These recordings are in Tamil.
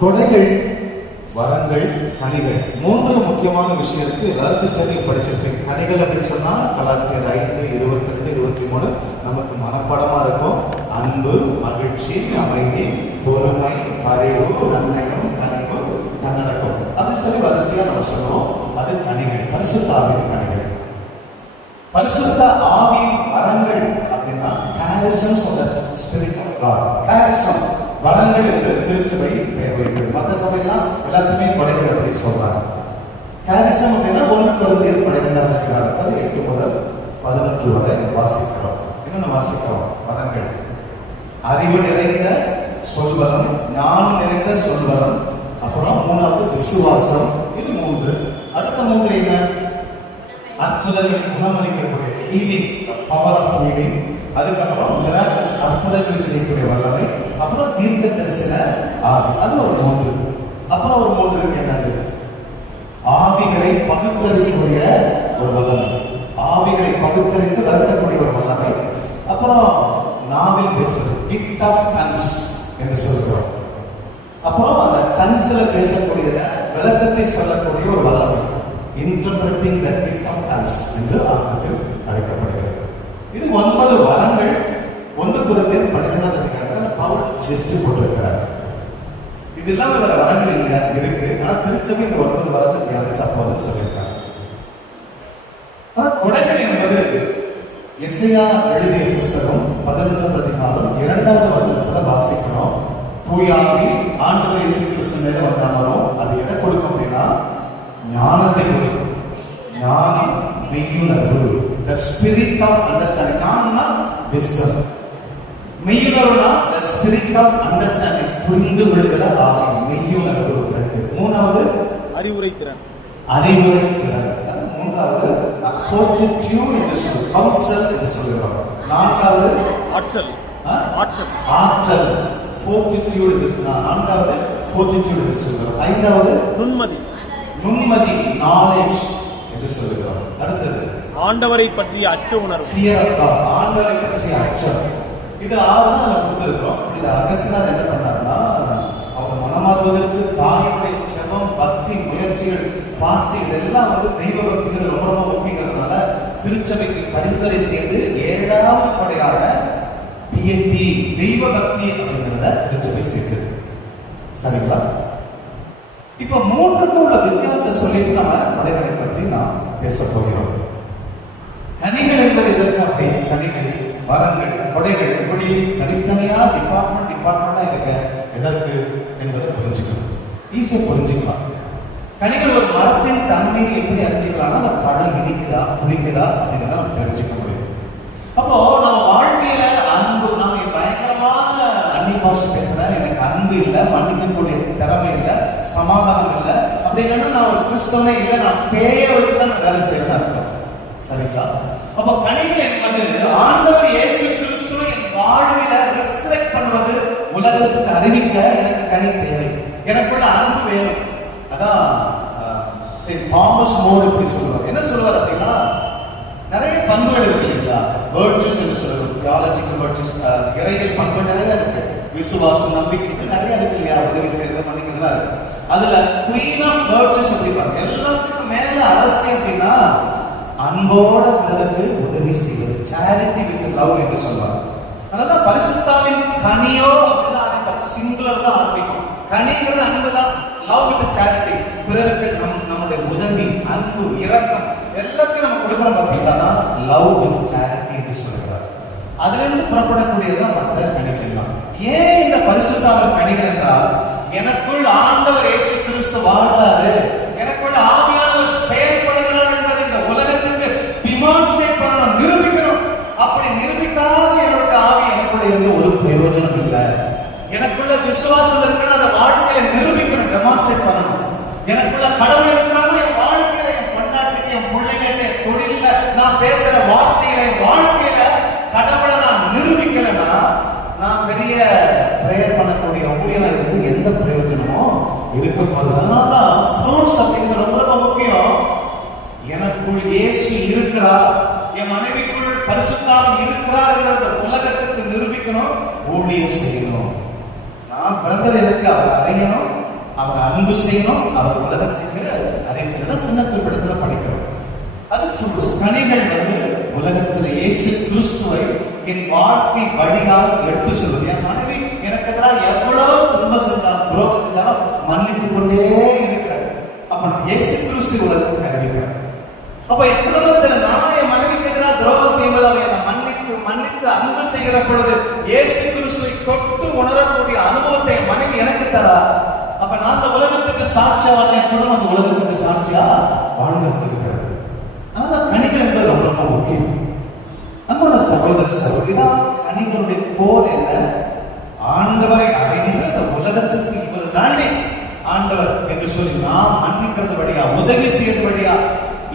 கொடைகள், வரங்கள், கனிகள், மூன்று முக்கியமான விஷயம் இருக்கு. எல்லாருக்கும் தெரியும், படிச்சிருக்கேன். கனிகள் அப்படின்னு சொன்னா கலாத்தியர் 5:22-23 நமக்கு மனப்படமா இருக்கும். அன்பு, மகிழ்ச்சி, அமைதி, பொறுமை, பரிவு, நன்னயம், கனிவு, தன்னடக்கம் அப்படின்னு சொல்லி வரிசையா நம்ம சொல்லுவோம். அது கனிகள், பரிசுத்த ஆவியின் கனிகள். பரிசுத்த ஆவியின் வரங்கள் அப்படின்னா charisms of the Spirit of God. charism வரங்கள் என்று திருச்சபை பெயர் வைக்கிறது. மற்ற சபையெல்லாம் எல்லாத்துமே கொடைகள் அப்படின்னு சொல்றாங்க. charism அப்படின்னா 1 கொரிந்தியர் 12ஆம் அதிகாரத்தில் 8 முதல் 11 வரை வாசிக்கிறோம். என்னென்ன வாசிக்கிறோம்? வரங்கள்: அறிவு நிறைந்த சொல்வரம், ஞானம் நிறைந்த சொல்வரம், அப்புறம் 3வது விசுவாசம். இது 3. அடுத்த 3 என்ன? அற்புதங்களை குணமளிக்கக்கூடிய ஹீலிங், பவர் ஆஃப் ஹீலிங். அதுக்கப்புறம் மிராக்கிள்ஸ், அற்புதங்களை செய்யக்கூடிய வல்லமை. அப்புறம் தீர்க்க தரிசன ஆவி, அது ஒரு 3. அப்புறம் ஒரு 3 இருக்கு. என்னது? ஆவிகளை பகுத்தறியக்கூடிய ஒரு வல்லமை, ஆவிகளை பகுத்தறிந்து வருத்தக்கூடிய ஒரு வல்லமை. அப்புறம் நாவில் பேசுவது, gift of tongues என்று சொல்கிறோம். அப்புறம் அந்த டங்ஸ்ல பேசக்கூடியத விளக்கத்தை சொல்லக்கூடிய ஒரு வல்லமை, interpreting the gift of tongues என்று ஆங்கிலத்தில் அழைக்கப்படுகிறது. இது 9 வரங்கள். 1 கொரிந்தியர் 12ஆம் அதிகாரத்தில் பவுல் லிஸ்ட் போட்டிருக்கிறார். இது இல்லாம வேற வரங்கள் இல்லையா? இருக்கு. ஆனா திருச்சபை இந்த 9 வரத்தை தியானிச்சு அப்போது சொல்லியிருக்காங்க. கொடைகள் என்பது எசையா எழுதிய புஸ்தகம் 11ஆம் அதிகாரம் 2வது வசனத்துல வாசிக்கிறோம். தூயாவி ஆண்டவர் இயேசு கிறிஸ்து மேல வந்தாலும் அது எதை கொடுக்கும் அப்படின்னா ஞானத்தை கொடுக்கும். ஞானம், மெய்யுணர்வு, the spirit of understanding. ஞானம்னா wisdom, மெய்யுணர்வுனா the spirit of understanding, புரிந்து கொள்கிற ஆவி, மெய்யுணர்வு. 3வது அறிவுரை திறன். அறிவுரை திறன், அது 3வது. fortitude என்று சொல்லுவோம், counsel என்று சொல்லுவோம். 4வது ஆற்றல். ஆற்றல் ஆற்றல் fortitude என்று சொல்லுவோம். 4வது fortitude என்று சொல்லுவோம். 5வது நுண்மதி. நுண்மதி knowledge என்று சொல்லுவோம். அடுத்தது ஆண்டவரை பற்றிய அச்ச உணர்வு, fear of God, ஆண்டவரை பற்றிய அச்சம். இது 6 தான் நம்ம கொடுத்திருக்கிறோம். இது அகஸ்தியர் என்ன பண்ணாருன்னா, அவங்க மனமாறுவதற்கு தாயினுடைய செபம், பக்தி, முயற்சிகள், ஃபாஸ்டிங் இதெல்லாம் தெய்வ பக்திகள் ரொம்ப ரொம்ப முக்கியங்கிறதுனால திருச்சபைக்கு பரிந்துரை செய்து 7வது கொடையாக பியத்தி, தெய்வ பக்தி அப்படிங்கிறத திருச்சபை சேர்த்திருக்கு. சரிங்களா? இப்ப 3க்கும் உள்ள வித்தியாசம் சொல்லிட்டு நம்ம கொடைகளை பற்றி நாம் பேச போகிறோம். கனிகள் என்பது எதற்கு? அப்படி கனிகள், வரங்கள், கொடைகள் இப்படி தனித்தனியா டிபார்ட்மெண்டா இருக்க எதற்கு என்பதை புரிஞ்சுக்கணும். ஈஸியா புரிஞ்சுக்கலாம். கனிகள் ஒரு மரத்தின் தன்மையை எப்படி அறிஞ்சிக்கலாம்னா, அந்த பழம் இனிக்குதா புளிக்குதா அப்படிங்கிறத நம்ம தெரிஞ்சுக்க முடியும். அப்போ நம்ம வாழ்க்கையில அன்பு, நாம பயங்கரமான அந்நிய பாஷை பேசுறேன், எனக்கு அன்பு இல்லை, மன்னிக்கக்கூடிய திறமை இல்லை, சமாதானம் இல்லை, அப்படி இல்லைன்னா நான் ஒரு கிறிஸ்தவனே இல்லை, நான் பேய வச்சுதான் நான் வேலை செய்யறேன்னு அர்த்தம். சரிங்களா? அப்ப கனிகள் என்பது ஆண்டவர் இயேசு கிறிஸ்துவை என் வாழ்வில ரிஃப்ளெக்ட் பண்ணுவது, உலகத்துக்கு அறிவிக்க எனக்கு கனி தேவை, எனக்குள்ள அன்பு வேணும். அதான் தாமஸ் மோர் இப்படி சொல்லுவார். என்ன சொல்லுவார் அப்படின்னா, நிறைய பண்புகள் இருக்கு இல்லைங்களா? வேர்ச்சஸ் என்று சொல்லுவோம், தியாலஜிக்கல் வேர்ச்சஸ், இறையியல் பண்புகள் நிறைய இருக்கு. விசுவாசம், நம்பிக்கை நிறைய இருக்கு இல்லையா? உதவி செய்யறது, மன்னிக்கிறதா இருக்கு. அதுல குவீன் ஆஃப் வேர்ச்சஸ் அப்படிப்பாங்க. எல்லாத்துக்கும் மேல அரசியல் அப்படின்னா அன்போட பிறருக்கு உதவி செய்வது, சேரிட்டி வித் லவ் என்று சொல்வாங்க. அதான் பரிசுத்தாவின் கனியோ அப்படின்னா சிங்குலர் தான் ஆரம்பிக்கும். கனிங்கிறது அன்பு தான், லவ் வித் சேரிட்டி, பிறருக்கு நம்முடைய உதவி, அன்பு, இரக்கம் எல்லாத்தையும் நம்ம கொடுக்குறோம். பார்த்தீங்கன்னா லவ் வித் சேரிட்டி என்று சொல்கிறார். அதிலிருந்து புறப்படக்கூடியதான் மற்ற கனிகள் எல்லாம். ஏன் இந்த பரிசுத்தாவின் கனிகள் என்றால், எனக்குள் ஆண்டவர் இயேசு கிறிஸ்து வாழ்றாரு, எனக்குள் ஆவியானவர் செயல்படுகிறார் என்பதை இந்த உலகத்துக்கு டிமான்ஸ்ட்ரேட் பண்ணணும், நிரூபிக்கணும். அப்படி நிரூபிக்காத என்னோட ஆவி எனக்குள்ள இருந்து ஒரு பிரயோஜனம் இல்லை. எனக்குள்ள விசுவாசம் இருக்கிறது, அதை வாழ்க்கையில நிரூபிக்கணும், டெமான்ஸ்ட்ரேட் பண்ணணும். எனக்குள்ள கடவுள் இருக்கிறாங்க, என் வாழ்க்கையில, என் பொண்டாட்டிக்கு, என் பிள்ளைகிட்ட, தொழில, நான் பேசுற வார்த்தையில, வாழ்க்கையில கடவுளை நான் நிரூபிக்கலைன்னா நான் பெரிய பிரேயர் பண்ணக்கூடிய ஊழியனா இருந்து எந்த பிரயோஜனமும் இருக்க போறது. அதனாலதான் ஃப்ரூட்ஸ் அப்படிங்கிறது ரொம்ப ரொம்ப முக்கியம். எனக்குள் இயேசு இருக்கிறார், என் மனைவிக்குள் பரிசுத்தாவி இருக்கிறார் என்ற உலகத்துக்கு நிரூபிக்கணும், ஊழியம் செய்யணும். நான் பிறந்தது எனக்கு அவர் அறியணும், அன்பு செய்யணும், அவர் உலகத்துக்கு அறிவிக்கிறதா சின்ன குறிப்பிடத்துல படிக்கிறோம். அது கனிகள் உலகத்தில் இயேசு கிறிஸ்துவை என் வாழ்க்கை வழியாக எடுத்து சொல்வது. என் மனைவி எனக்கு எதிராக எவ்வளவு துன்பம் செஞ்சாலும் துரோகம் செஞ்சாலும் மன்னித்துக் கொண்டே இருக்கிறார். அப்ப நான் இயேசு கிறிஸ்து உலகத்துக்கு அறிவிக்கிறேன். அப்ப என் குடும்பத்தில் நான் என் மனைவிக்கு எதிராக துரோகம் செய்வது அவன் என்னை மன்னித்து அன்பு செய்கிற பொழுது இயேசு கிறிஸ்துவை தொட்டு உணரக்கூடிய அனுபவத்தை என் மனைவி எனக்கு தரா. அப்ப நான் அந்த உலகத்துக்கு சாட்சியா வாழ்ந்த என் குடும்பம் அந்த உலகத்துக்கு சாட்சியா வாழ்ந்து இருக்கிறது. அதனால கனிகள் என்பது ரொம்ப ரொம்ப முக்கியம். அன்பான சகோதர சகோதரிதான் கனிகளுடைய போல் என்ன, ஆண்டவரை அறிந்து அந்த உலகத்துக்கு இவர் தாண்டி ஆண்டவர் என்று சொல்லி நாம் மன்னிக்கிறது வழியா, உதவி செய்யறது வழியா,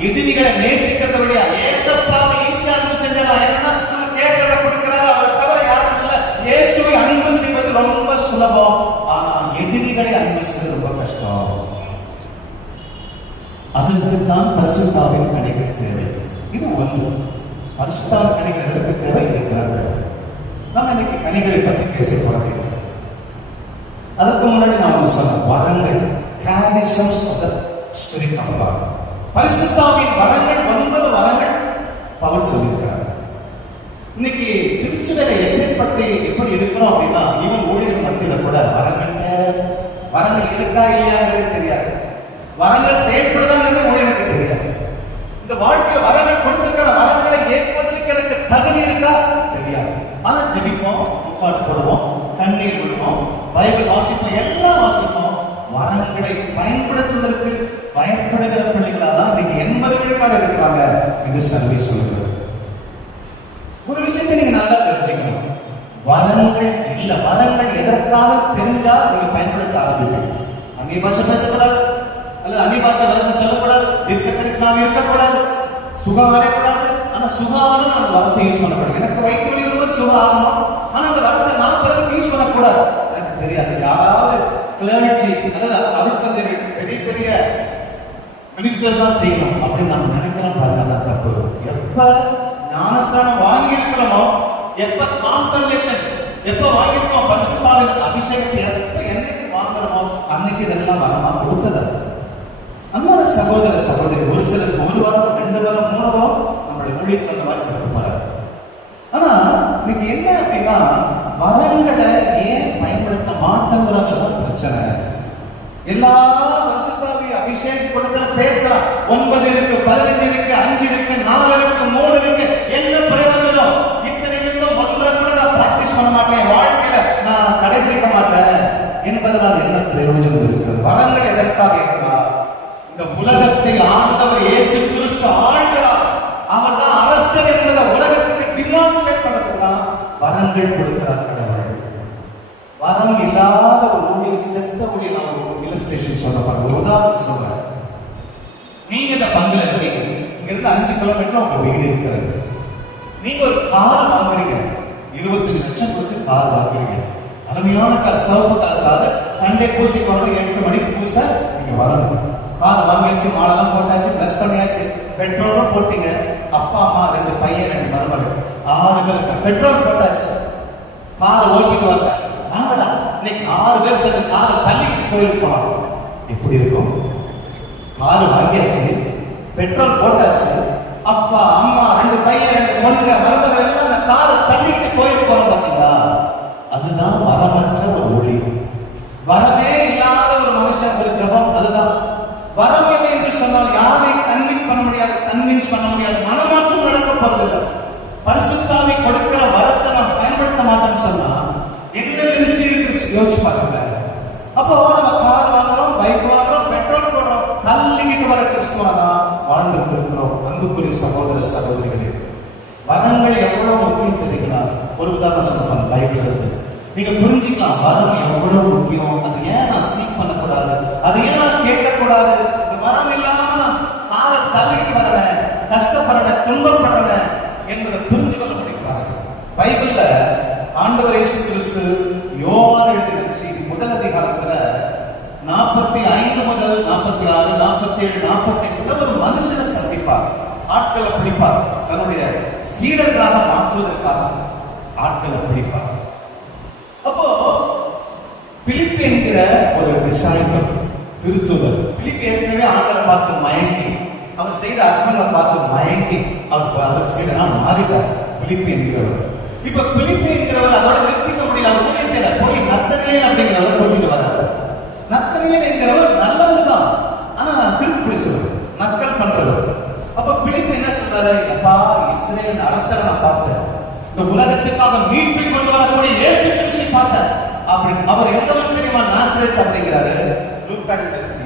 எதிரிகளை நேசிக்கிறது வழியா, ஏசப்பாவை ஈஸியா அன்பு செஞ்சலாம். ஏன்னா நம்ம கேட்கறத கொடுக்கிறாரு, அவரை தவிர யாரும் இல்லை. இயேசுவை அன்பு செய்வது ரொம்ப சுலபம், ஆனா எதிரிகளை அன்பு செய்வது ரொம்ப கஷ்டம். அதற்குத்தான் பரிசுத்தாவின் கனிகள் தேவை. இது ஒன்று. பரிசுத்தாவின் கனிகள் எதற்கு தேவை? இருக்கிறது. நம்ம இன்னைக்கு கனிகளை பற்றி பேசப் போறோம். அதற்கு முன்னாடி நான் ஒன்று சொன்னேன், வரங்கள், charisms of the Spirit of God. பரிசுத்தாவின் வரங்கள் 9 வரங்கள் பவுல் சொல்லியிருக்கிறார். இன்னைக்கு திருச்சபையில எப்படி இருக்கிறோம் அப்படின்னா, இவன் ஊழியர் மத்தியில கூட வரங்கள் தேவை. வரங்கள் இருக்கா இல்லையாங்கிறது தெரியாது, வரங்கள் செயல்படுதாங்கிறது ஊழியனுக்கு தெரியாது. இந்த வாழ்க்கையில் வரங்கள் கொடுத்திருக்கிற வரங்களை ஏற்பதற்கு எனக்கு தகுதி இருக்கா தெரியாது. ஆனா ஜெபிப்போம், முக்காடு போடுவோம், கண்ணீர் விடுவோம், பைபிள் வாசிப்போம், எல்லாம் வாசிப்போம். வரங்களை பயன்படுத்துவதற்கு பயப்படுகிற பிள்ளைகளாக தான் இன்னைக்கு 80 விழுக்காடு இருக்கிறாங்க என்று சர்வே சொல்லுகிறது. ஒரு விஷயத்தை நீங்க நல்லா தெரிஞ்சுக்கணும், வரங்கள் இல்ல, வரங்கள் எதற்காக தெரிஞ்சா நீங்க பயன்படுத்த ஆரம்பிப்பீங்க. அந்நிய பாஷை பேசக்கூடாது, அல்லது அந்நிய பாஷை வளர்ந்து சொல்லக்கூடாது, தீர்க்க தரிசனம் இருக்கக்கூடாது, சுகம் அடையக்கூடாது. ஆனா சுகாவனம் அந்த வார்த்தை யூஸ் பண்ணக்கூடாது. எனக்கு வயிற்று வலி ரொம்ப சுகாவனம், ஆனா அந்த வார்த்தை நான் பிறகு யூஸ் பண்ணக்கூடாது. எனக்கு தெரியாது, யாராவது கிளர்ச்சி அல்லது அருத்தந்தை பெரிய பெரிய மினிஸ்டர்ஸ் தான் செய்யணும் அப்படின்னு நம்ம நினைக்கிறோம் பாருங்க, அதான் தப்பு. எப்ப ஞானஸ்நானம் வாங்கியிருக்கிறோமோ, எப்ப கான்ஃபர்மேஷன் எப்ப வாங்கியிருக்கோம், பரிசுத்தாவின் அபிஷேகத்தை எப்ப என்னைக்கு வாங்குறோமோ அன்னைக்கு இதெல்லாம் வரமா கொடுத்தது. அன்பான சகோதர சகோதரி, ஒரு சிலருக்கு 1 வாரம் 2 வாரம் 3 வாரம் நம்மளுடைய ஊழியர் சொன்ன மாதிரி கொடுப்பாரு. ஆனா இன்னைக்கு என்ன அப்படின்னா, வரங்களை ஏன் பயன்படுத்த மாட்டேங்கிறதான் பிரச்சனை. எல்லா பரிசுத்தாவி அபிஷேகம் கொடுக்கிற பேசலாம், 9 இருக்கு, 15 இருக்கு, 5 இருக்கு, 4 இருக்கு, 3 இருக்கு, என்ன பிரயோஜனம்? இத்தனை இருந்தும் ஒன்றை கூட நான் பிராக்டிஸ் பண்ண மாட்டேன், வாழ்க்கையில நான் கடைபிடிக்க மாட்டேன் என்பதனால் என்ன பிரயோஜனம் இருக்கிறது? வரங்கள் எதற்காக இருக்கிறார்? இந்த உலகத்தை ஆண்டவர் இயேசு கிறிஸ்து ஆள்கிறார். அவர் தான் அரசர் என்பதை உலகத்துக்கு டிமான்ஸ்ட்ரேட் பண்ணதுதான் வரங்கள் கொடுக்கிறார் கடவுள். வரம் இல்லாத ஒரு ஊழியர், செத்த ஊழியர், நான் ஒரு இல்லஸ்ட்ரேஷன் சொல்ல பாருங்க, ஒரு உதாரணத்தை சொல்றேன். நீங்க இந்த பங்குல இருக்கீங்க, இங்க இருந்து 5 கிலோமீட்டர் உங்க வீடு இருக்கிறது. நீங்க ஒரு கார் வாங்குறீங்க, 25 லட்சம் கொடுத்து கார் வாங்குறீங்க. அருமையான கார், சிவப்பு கார், சண்டே பூசி போறோம், 8 மணிக்கு பூச நீங்க வரணும். கார் வாங்கியாச்சு, மாடெல்லாம் போட்டாச்சு, பிளஸ் பண்ணியாச்சு, பெட்ரோலும் போட்டீங்க. அப்பா அம்மா 2 பையன் 2 மருமகள் 6 பேருக்கு பெட்ரோல் போட்டாச்சு. கார் ஓட்டிட்டு வர வாங்கடா, இன்னைக்கு 6 பேர் சேர்ந்து காரை தள்ளிட்டு போயிருக்கோம். எப்படி இருக்கும்? கார் வாங்கியாச்சு, பெட்ரோல் போட்டாச்சு, அப்பா அம்மா 2 பையன் 2 பொண்ணுங்க மருமகள் எல்லாம் அந்த காரை தள்ளிட்டு போயிட்டு போறோம். பாத்தீங்களா? அதுதான் வரமற்ற ஒரு ஒளி. வரமே இல்லாத ஒரு மனுஷன் ஒரு ஜபம், அதுதான் வரம். இல்லை என்று சொன்னால் யாரை கன்வின்ஸ் பண்ண முடியாது, மனமாற்றம் நடக்க போறதில்லை. பரிசுத்தாவி கொடுக்கிற வரத்தை நாம் பயன்படுத்த மாட்டோம்னு சொன்னா எந்த மினிஸ்ட்ரிக்கு யோசிச்சு பாருங்க. அப்போ நம்ம கார் வாங்குறோம், பைக் வாங்குறோம், பெட்ரோல் போடுறோம், தள்ளிக்கிட்டு வர கிறிஸ்துவதான் வாழ்ந்து கொண்டிருக்கிறோம். அன்புக்குரிய சகோதர சகோதரிகளே, வரங்கள் எவ்வளவு முக்கியம் தெரியுங்களா? ஒரு உதாரணம் சொல்லுவாங்க பைபிள் இருக்கு, நீங்க புரிஞ்சுக்கலாம் வரம் எவ்வளவு முக்கியம். அது ஏன் நான் சீக் பண்ணக்கூடாது, அது ஏன் நான் கேட்கக்கூடாது? இந்த வரம் இல்லாம நான் காரை தள்ளிட்டு வரேன், கஷ்டப்படுறேன், துன்பப்படுறேன் என்பதை புரிஞ்சு கொள்ள முடியும். பைபிள்ல ஆண்டவர் இயேசு கிறிஸ்து யோவான் எழுதின செய்தி 1 அதிகாரத்துல 45 முதல் 46, 47, 48 ஒரு மனுஷனை சந்திப்பார், ஆட்களை பிடிப்பார், தன்னுடைய சீடர்களாக மாற்றுவதற்காக ஆட்களை பிடிப்பார். அப்போ பிலிப்பு என்கிற ஒரு டிசைபிள், திருத்துதல். பிலிப்பு ஏற்கனவே ஆண்டவரை பார்த்து மயங்கி, அவர் செய்த அற்புதங்களை பார்த்து மயங்கி அவர் சீடனா மாறிட்டார் பிலிப்பு என்கிறவர். இப்ப பிலிப்பு என்கிறவர் அதோட நிறுத்திக்க முடியல. அவர் ஊழியம் செய்யல. போய் நத்தனியேல் அப்படிங்கிறவர் போட்டிட்டு வர்றாரு. நத்தனியேல் என்கிறவர் நல்லவர் தான், ஆனா திருக்கு பிடிச்சவர், நக்கல் பண்றவர். அப்ப பிலிப்பு என்ன சொல்றாரு? அப்பா, இஸ்ரேல் அரசரை நான் பார்த்தேன், இந்த உலகத்துக்காக மீட்பை கொண்டு வரக்கூடிய இயேசு கிறிஸ்துவை பார்த்தேன் அப்படின்னு. அவர் எந்தவர் தெரியுமா? நாசரேத் அப்படிங்கிறாரு.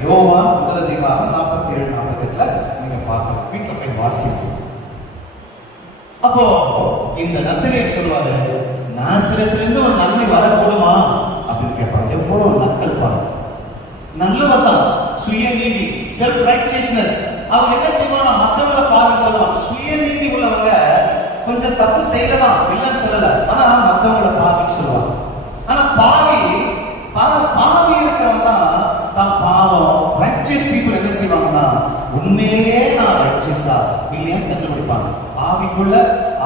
யோவான் 1:47-48 நீங்க பார்க்கலாம், வீட்டுல போய் வாசிங்க. அப்போ இந்த நத்தனியேல் சொல்வாரு, நாசரேத்திலிருந்து ஒரு நன்மை வரக்கூடுமா அப்படின்னு கேட்பாங்க. எவ்வளவு நக்கல் பணம்! நல்லவர் தான், சுயநீதி, செல்ஃப் ரைச்சியஸ்னஸ். அவங்க என்ன செய்வாங்க? மற்றவங்களை பாவம் சொல்லுவாங்க. சுயநீதி உள்ளவங்க கொஞ்சம் தப்பு செய்யலாம், இல்லைன்னு சொல்லல, ஆனா மற்றவங்களை பாவம் சொல்லுவாங்க. ஆனா பாவி இருக்கிறவங்க தான் பாவம். ரைச்சியஸ் பீப்புள் என்ன செய்வாங்கன்னா, உண்மையிலேயே நான் ரைச்சியஸா இல்லையான்னு கண்டுபிடிப்பாங்க. ஆவிக்குள்ள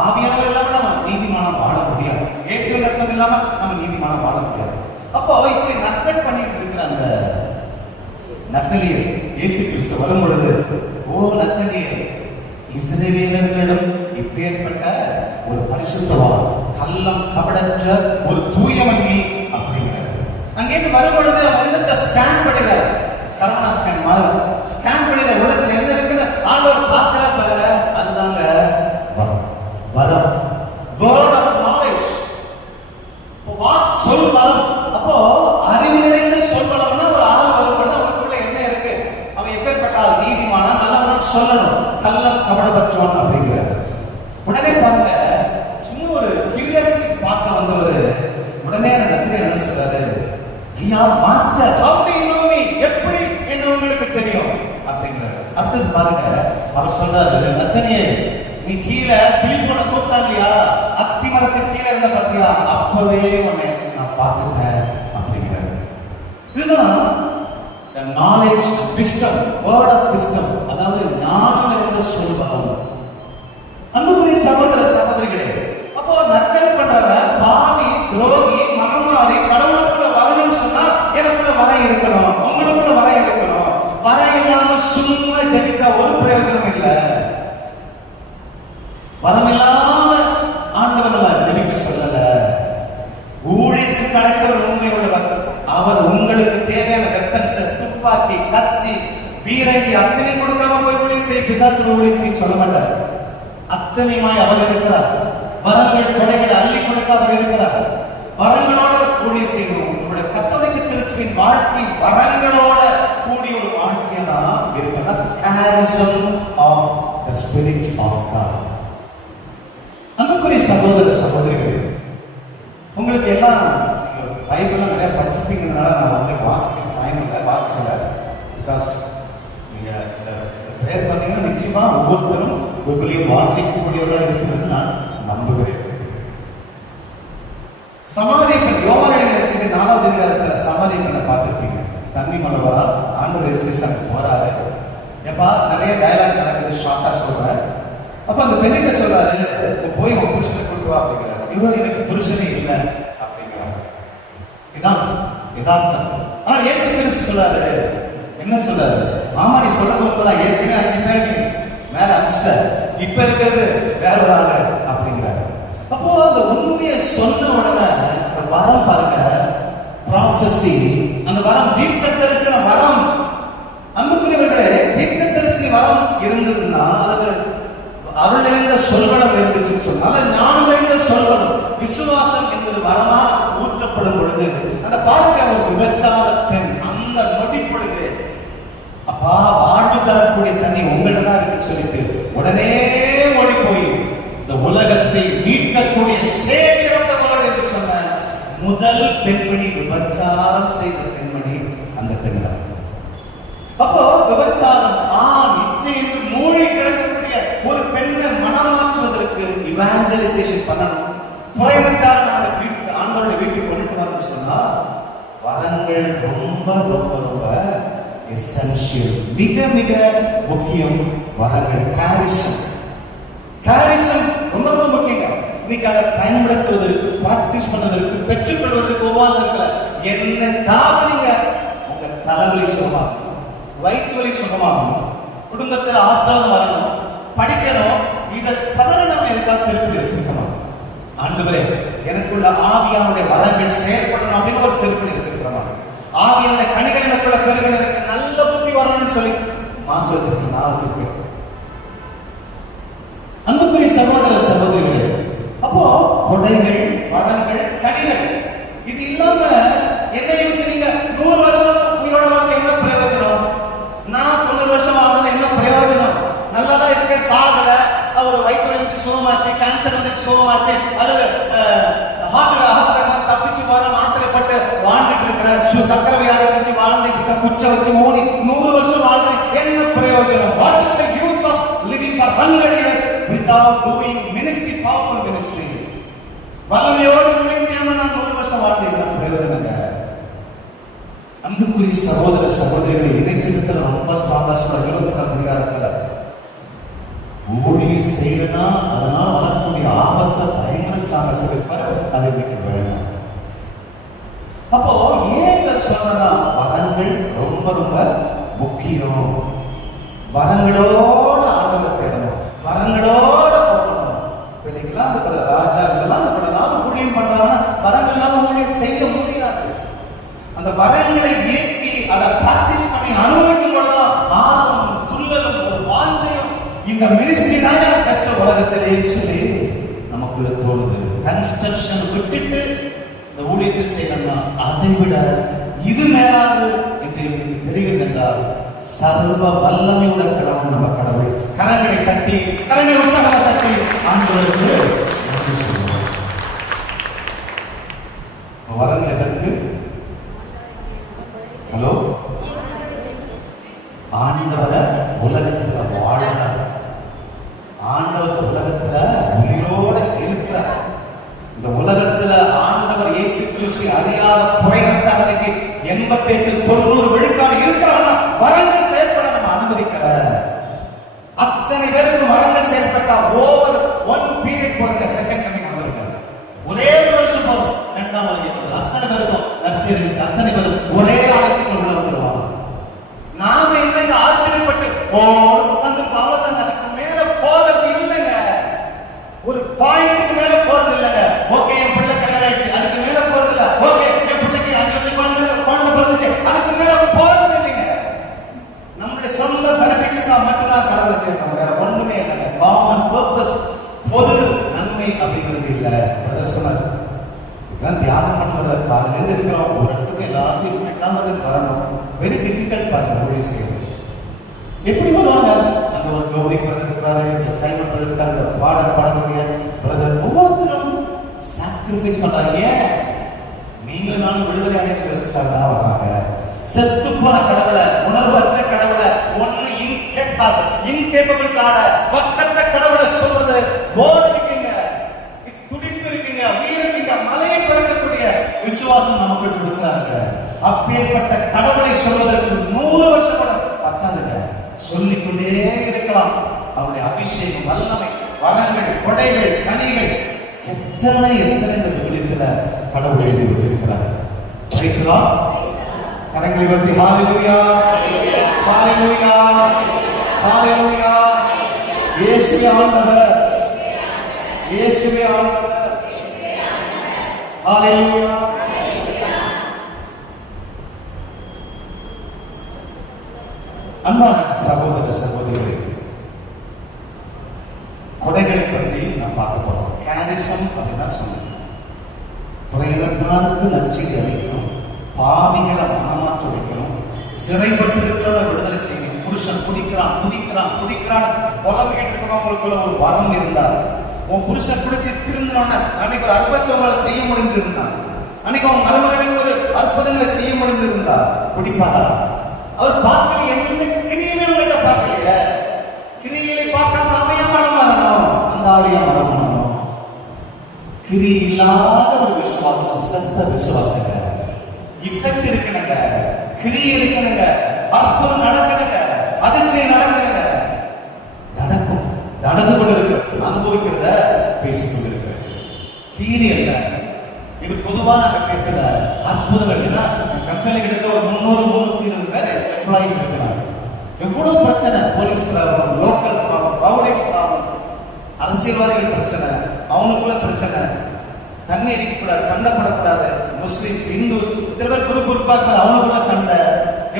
ஆவியானவர் இல்லாம நம்ம நீதிமானம் வாழ முடியாது. இயேசு ரத்தம் இல்லாம நம்ம நீதிமானம் வாழ முடியாது. அப்போ இப்படி நக்கல் பண்ணிட்டு இருக்கிற அந்த நத்தனியேல் இயேசு கிறிஸ்து வரும் பொழுது, ஓ நத்தனியேல், இஸ்ரவேலர்களிடம் இப்பேற்பட்ட ஒரு பரிசுத்தவான், கள்ளம் கபடற்ற ஒரு தூயவன் நீ அப்படிங்கிறார். அங்கேருந்து வரும் பொழுது அவரிடத்தை ஸ்கேன் பண்ணுகிறார். சரவணா ஸ்கேன் மாதிரி ஸ்கேன் பண்ணிடுற உலகத்தில் என்ன இருக்குன்னு ஆண்டவர் பார்க்கிற பாருங்க. அதுதாங்க வரம். வரம், வேர்ட் ஆஃப் நாலேஜ், சொல் வரம். அப்போ அறிவு நிறைந்த சொல் வளம்னா ஒரு ஆள் வரும்போது அவனுக்குள்ள என்ன இருக்கு, அவன் எப்பேற்பட்ட ஆள், நீதிமானா நல்லவனா சொல்லணும். கள்ளம் கபடப்பற்றவன் அப்படிங்கிறார். உடனே பாருங்க, சும்மா ஒரு கியூரியாசிட்டி பார்க்க வந்தவர் உடனே நத்தனியேல் என்ன சொல்றாரு? ஐயா master, how do you know me? எப்படி என்ன உங்களுக்கு தெரியும் அப்படிங்கிறாரு. அடுத்தது பாருங்க, அவர் சொல்றாரு, நத்தனியேல், நீ கீழே பிலிப்போனை கூப்பிட்டாங்க இல்லையா, அத்தி மரத்துக்கு கீழே இருந்த பாத்தியா, அப்பவே உன்னை நான் பார்த்துட்டேன் அப்படிங்கிறாரு. இதுதான் knowledge, wisdom, word of wisdom, அதாவது ஞானம் நிறைந்த சொல்வதம். அன்புக்குரிய சகோதர சகோதரிகளே, அப்போ நக்கல் பண்றவன் பாவி, துரோகி, மனமாறி கடவுளுக்குள்ள வரணும்னு சொன்னா எனக்குள்ள வர இருக்கணும், உங்களுக்குள்ள வர இருக்கணும். வர இல்லாம சும்மா ஜெபிச்சா ஒரு பிரயோஜனம் இல்லை. வரமில்லாம ஆண்டவர் ஜெபிக்க சொல்லல. ஊழியத்துக்கு அழைத்தவர் உண்மை உள்ளவர். அவர் உங்களுக்கு தேவையான வெப்பன்ஸ், துப்பாக்கி, கத்தி, பீரங்கி அத்தனை கொடுக்காம போய் ஊழியம் செய்ய, பிசாசு ஊழியம் செய்ய சொல்ல மாட்டார். அத்தனையுமாய் அவர் இருக்கிறார். வரங்கள் கொடைகளை அள்ளி கொடுக்க அவர் இருக்கிறார். வரங்களோட ஊழியம் செய்யணும். உங்களுடைய கத்தோலிக்க திருச்சபையின் வாழ்க்கை வரங்களோட கூடிய ஒரு வாழ்க்கையா தான் இருக்கிறதா. charism of the spirit of God. அன்புக்குரிய சகோதர சகோதரிகளே, உங்களுக்கு எல்லாம் பைபிள நிறைய படிச்சுப்பீங்கிறதுனால நான் வந்து வாசிக்க டைம் இல்லை, வாசிக்கல. பிகாஸ் நீங்க இந்த பேர் பார்த்தீங்கன்னா நிச்சயமா ஒவ்வொருத்தரும் ஒவ்வொருலையும் வாசிக்கக்கூடியவர்களாக இருக்கிறது நான் நம்புகிறேன். சமாரிய பெண், யோவான் 4வது அதிகாரத்தில் சமாரிய பெண்ணை பார்த்துருப்பீங்க. தண்ணி மலை வரா, ஆண்டவர் இயேசு போறாரு. எப்பா நிறைய டயலாக் நடக்குது, ஷார்ட்டா சொல்றேன். அப்ப அந்த பெண்ணிட்ட சொல்றாரு, போய் உன் புருஷனை கொண்டு வா அப்படிங்கிறாரு. இவர் எனக்கு புருஷனே இல்லை அப்படிங்கிறாரு. இதான் யதார்த்தம். ஆனா இயேசு கிறிஸ்து சொல்றாரு, என்ன சொல்றாரு? ஆமா, நீ சொல்றது உண்மைதான், ஏற்கனவே 5 பேர் நீ மேல அனுப்பிச்சிட்ட, இப்ப இருக்கிறது வேற ஒரு ஆளு அப்படிங்கிறாரு. அப்போ அந்த உண்மையை சொன்ன உடனே அந்த வரம் பாருங்க, ப்ராஃபஸி, அந்த வரம் தீர்க்க தரிசன வரம். அன்புக்குரியவர்களே, தீர்க்க தரிசன வரம் இருந்ததுன்னா, அல்லது அருள் நிறைந்த சொல்வனம் இருந்துச்சுன்னு சொன்னால், ஞானம் நிறைந்த சொல்வனம், விசுவாசம் என்பது வரமா ஊற்றப்படும் பொழுது, அந்த பாருங்க ஒரு விபச்சார பெண் அந்த நொடி பொழுது, அப்பா வாழ்வு தரக்கூடிய தண்ணி உங்கள்கிட்ட தான் இருக்குன்னு சொல்லிட்டு உடனே ஓடி போய் இந்த உலகத்தை மீட்கக்கூடிய சேவியர் ஆஃப் தி வேர்ல்ட் என்று சொன்ன முதல் பெண்மணி, விபச்சாரம் செய்த பெண்மணி அந்த பெண் தான். அப்போ விபச்சாரம் நிச்சயம் மூழ்கி கிடக்கக்கூடிய ஒரு பெண்ணை மனமாற்றுவதற்கு இவாஞ்சலைசேஷன் பண்ணணும். புறைமத்தார வீட்டுக்கு, ஆண்டவருடைய வீட்டுக்கு கொண்டுட்டு வரணும்னு சொன்னா வரங்கள் ரொம்ப ரொம்ப ரொம்ப எசென்ஷியல், மிக மிக முக்கியம். வரங்கள் காரிசம் ரொம்ப ரொம்ப முக்கியங்க. இன்னைக்கு அதை பயன்படுத்துவதற்கு, பிராக்டிஸ் பண்ணுவதற்கு, பெற்றுக்கொள்வதற்கு உபவாசம் இருக்கிற என்ன நீங்க உங்க தலைவலி சுகமாகணும், வயிற்று வலி சுகமாகணும், குடும்பத்தில் ஆசிரமம் வரணும், படிக்கணும். இதை தவிர நாம எதுக்காக திருப்பதி வச்சிருக்கணும்? ஆண்டவரே, எனக்குள்ள ஆவியானுடைய வரங்கள் செயல்படணும் அப்படின்னு ஒரு திருப்பதி வச்சிருக்கிறோமா? ஆவியானுடைய கனிகள் எனக்குள்ள பெருகள், எனக்கு நல்ல புத்தி வரணும்னு சொல்லி மாசு வச்சிருக்கேன், நான் வச்சிருக்கேன். அன்புக்குரிய சகோதர சகோதரிகளே, அப்போ கொடைகள், வரங்கள், கனிகள் இது இல்லாம என்ன யூஸ்? நீங்க 100 வருஷம் உயிரோட வாழ்க்கை என்ன பிரயோஜனம்? நான் 90 வருஷம் வாழ்ந்தது என்ன பிரயோஜனம்? நல்லதா இருக்க, சாகல, அவர் வயிற்று வலிச்சு சுகமாச்சு, கேன்சர் வந்து சுகமாச்சு, அல்லது ஹார்ட் தப்பிச்சு வர மாத்திரைப்பட்டு வாழ்ந்துட்டு இருக்கிற, சக்கரை வியாதி வச்சு வாழ்ந்துட்டு இருக்க, குச்சை வச்சு ஓடி 100 வருஷம் வாழ்ந்து என்ன பிரயோஜனம்? What is the use of living for 100 years without doing ministry, powerful ministry? வல்லமையோடு செய்யாம நான் 100 வருஷம் வாழ்ந்து என்ன பிரயோஜனங்க? அன்புக்குரிய சகோதர சகோதரிகளை இணைச்சிருக்கிற ரொம்ப ஸ்ட்ராங்கா சொல்ல 24 அதிகாரத்துல ஊழிய செய்யணும்னா அதனால வரக்கூடிய ஆபத்தை பயங்கர ஸ்ட்ராங்கா சொல்லிருப்பாரு. அதை இன்னைக்கு வேண்டாம். அப்போ ஏங்க சொல்றா வரங்கள் ரொம்ப ரொம்ப முக்கியம். வரங்களோட ஆண்டவரை தேடணும், வரங்களோட போகணும். இன்னைக்கெல்லாம் அந்த ராஜாக்கெல்லாம் ஊழியம் பண்றாங்கன்னா வரங்கள் இல்லாம ஊழியம் செய்ய முடியாது. அந்த வரங்களை இயக்கி அதை பிராக்டிஸ் பண்ணி அனுபவிக்கும் பொழுதுதான் ஆர்வம், துள்ளலும், ஒரு வாழ்க்கையும் இந்த மினிஸ்ட்ரி தான் கஷ்ட உலகத்திலே சொல்லி நமக்குள்ள தோணுது. கன்ஸ்ட்ரக்ஷன் விட்டுட்டு இந்த ஊழியத்தை செய்யணும்னா அதை விட இது மேலாது என்று எனக்கு தெரிகிறது என்றால் சர்வ வல்லமையுள்ள கடவுள் நம்ம கடவுள். கரங்களை தட்டி, கரங்களை உற்சாகமாக தட்டி ஆண்டவருக்கு நன்றி சொல்லுவோம். வரங்கள் எதற்கு? ஹலோ, ஆண்டவரை உலகத்துல வாழ்றார், ஆண்டவர் உலகத்துல உயிரோட இருக்கிறார். இந்த உலகத்துல ஆண்டவர் இயேசு கிறிஸ்து அறியாத புறையத்தாருக்கு 88-90 விழுக்காடு இருக்கிறான்னா வரங்கள் செயல்பட நம்ம அனுமதிக்கல. அத்தனை பேருக்கு வரங்கள் செயல்பட்டா ஓவர் 1 பீரியட் போதுங்க, செகண்ட் கமிங் வந்திருக்காங்க. ஒரே ஒரு வருஷம் போதும், 2ஆம் வருடம் அத்தனை பேருக்கும் நற்செய்தி, அத்தனை பேரும் ஒரே ஆலயத்துக்கு உள்ள வந்துருவாங்க. நாம என்ன ஆச்சரியப்பட்டு உட்கார்ந்து அவ்வளவுதான், அதுக்கு மேல போறது இல்லைங்க. ஒரு பாயிண்ட்டுக்கு மேல போறது இல்லைங்க. ஓகே, என் பிள்ளை கல்யாணம் ஆயிடுச்சு, அதுக்கு மேல போறது இல்ல. ஓகே, என் பிள்ளைக்கு 5 வருஷம் குழந்தை பிறந்துச்சு, அதுக்கு மேல போறது இல்லைங்க. நம்மளுடைய சொந்த பெனிஃபிட்ஸ்க்காக மட்டும்தான் கடவுளை தேடணும், வேற ஒண்ணுமே இல்லைங்க. காமன் பர்பஸ், பொது நன்மை அப்படிங்கிறது இல்ல. பிரதர் சொன்னார், இதெல்லாம் தியாகம் பண்ணுற காலையில இருக்கிறோம், ஒரு இடத்துக்கு எல்லாத்தையும் விட்டுதான் வரணும். வெரி டிஃபிகல்ட் பாருங்க ஊழியம் செய்யணும். எப்படி வருவாங்க? அங்க ஒரு கௌரி பிரதர் இருக்கிறாரு, இந்த சைமன் பிரதர் இருக்காரு, இந்த பாடல் பாடக்கூடிய பிரதர், ஒவ்வொருத்தரும் சாக்ரிஃபைஸ் பண்றாங்க. ஏன்? நீங்களும் நானும் விடுதலை அடைக்கிறதுக்காக தான் வராங்க. செத்து போன கடவுளை, உணர்வற்ற கடவுளை, ஒன்னு இன்கேப்பபிள் காட பக்கத்த கடவுளை சொல்றது போர் இருக்குங்க, துடிப்பு இருக்குங்க, உயிர் இருக்குங்க, மலையை பிறக்கக்கூடிய விசுவாசம் நமக்கு கொடுக்கிறாங்க. அப்பேற்பட்ட கடவுளை சொல்வதற்கு 100 வருஷம் பத்தாதுங்க, சொல்லிக்கொண்டே இருக்கலாம். அவருடைய அபிஷேகம், வல்லமை, வரங்கள், கொடைகள், கனிகள் எத்தனை எத்தனை இந்த விவிலியத்துல கடவுள் எழுதி வச்சிருக்கிறார். Price the Lord. கரங்களை உயர்த்தி ஹalleluya, ஹalleluya, ஹalleluya. இயேசுவே ஆண்டவர், இயேசுவே ஆண்டவர், ஹalleluya. அன்பான சகோதர சகோதரிகளே, கொடைகளை பற்றி நான் பார்க்க போறோம். கேரிசம் அப்படின்னா சொன்னேன், துறையினத்தாருக்கு நற்செய்தி அளிக்கணும், பாவிகளை மனமாற்ற வைக்கணும், சிறைப்பட்டு இருக்கிறவங்க விடுதலை செய்யணும். புருஷன் குடிக்கிறான் குடிக்கிறான் குடிக்கிறான் உலகிட்டு இருக்கிறவங்களுக்குள்ள ஒரு வரம் இருந்தார். உன் புருஷன் குடிச்சு திருந்தோன்னு அன்னைக்கு ஒரு அற்புதங்களை செய்ய முடிஞ்சிருந்தான், அன்னைக்கு அவன் மருமகனுக்கு ஒரு அற்புதங்களை செய்ய முடிஞ்சிருந்தார். குடிப்பாரா? அவர் பார்க்கல, எந்த கிரியுமே உங்கள்கிட்ட பார்க்கலையே. கிரியிலை பார்க்காம அமையா மனம் வரணும், அந்த ஆவியா மனம் வரணும். கிரி இல்லாத ஒரு விசுவாசம் செத்த விசுவாசங்க. இஃபெக்ட் இருக்கணுங்க, கிரி இருக்கணுங்க, அற்புதம் நடக்கணுங்க, அதிசயம் நடக்கணுங்க. நடக்கும், நடந்து கொண்டு இருக்கு, அனுபவிக்கிறத பேசிக்கொண்டு இருக்கு. தீரி அல்ல, இது பொதுவா நாங்க பேசுற அற்புதங்கள். ஏன்னா கம்பெனி கிட்ட ஒரு 300-320 பேர் எம்ப்ளாயிஸ் இருக்கிறாங்க. எவ்வளவு பிரச்சனை, police problem, local problem, rowdies problem, அரசியல்வாதிகள் பிரச்சனை, அவனுக்குள்ள பிரச்சனை, தண்ணி அடிக்கக்கூடாது, சண்டை போடக்கூடாது, முஸ்லிம்ஸ் இந்துஸ் இத்தனை பேர் குறுப்பாக அவனுக்குள்ள சண்டை,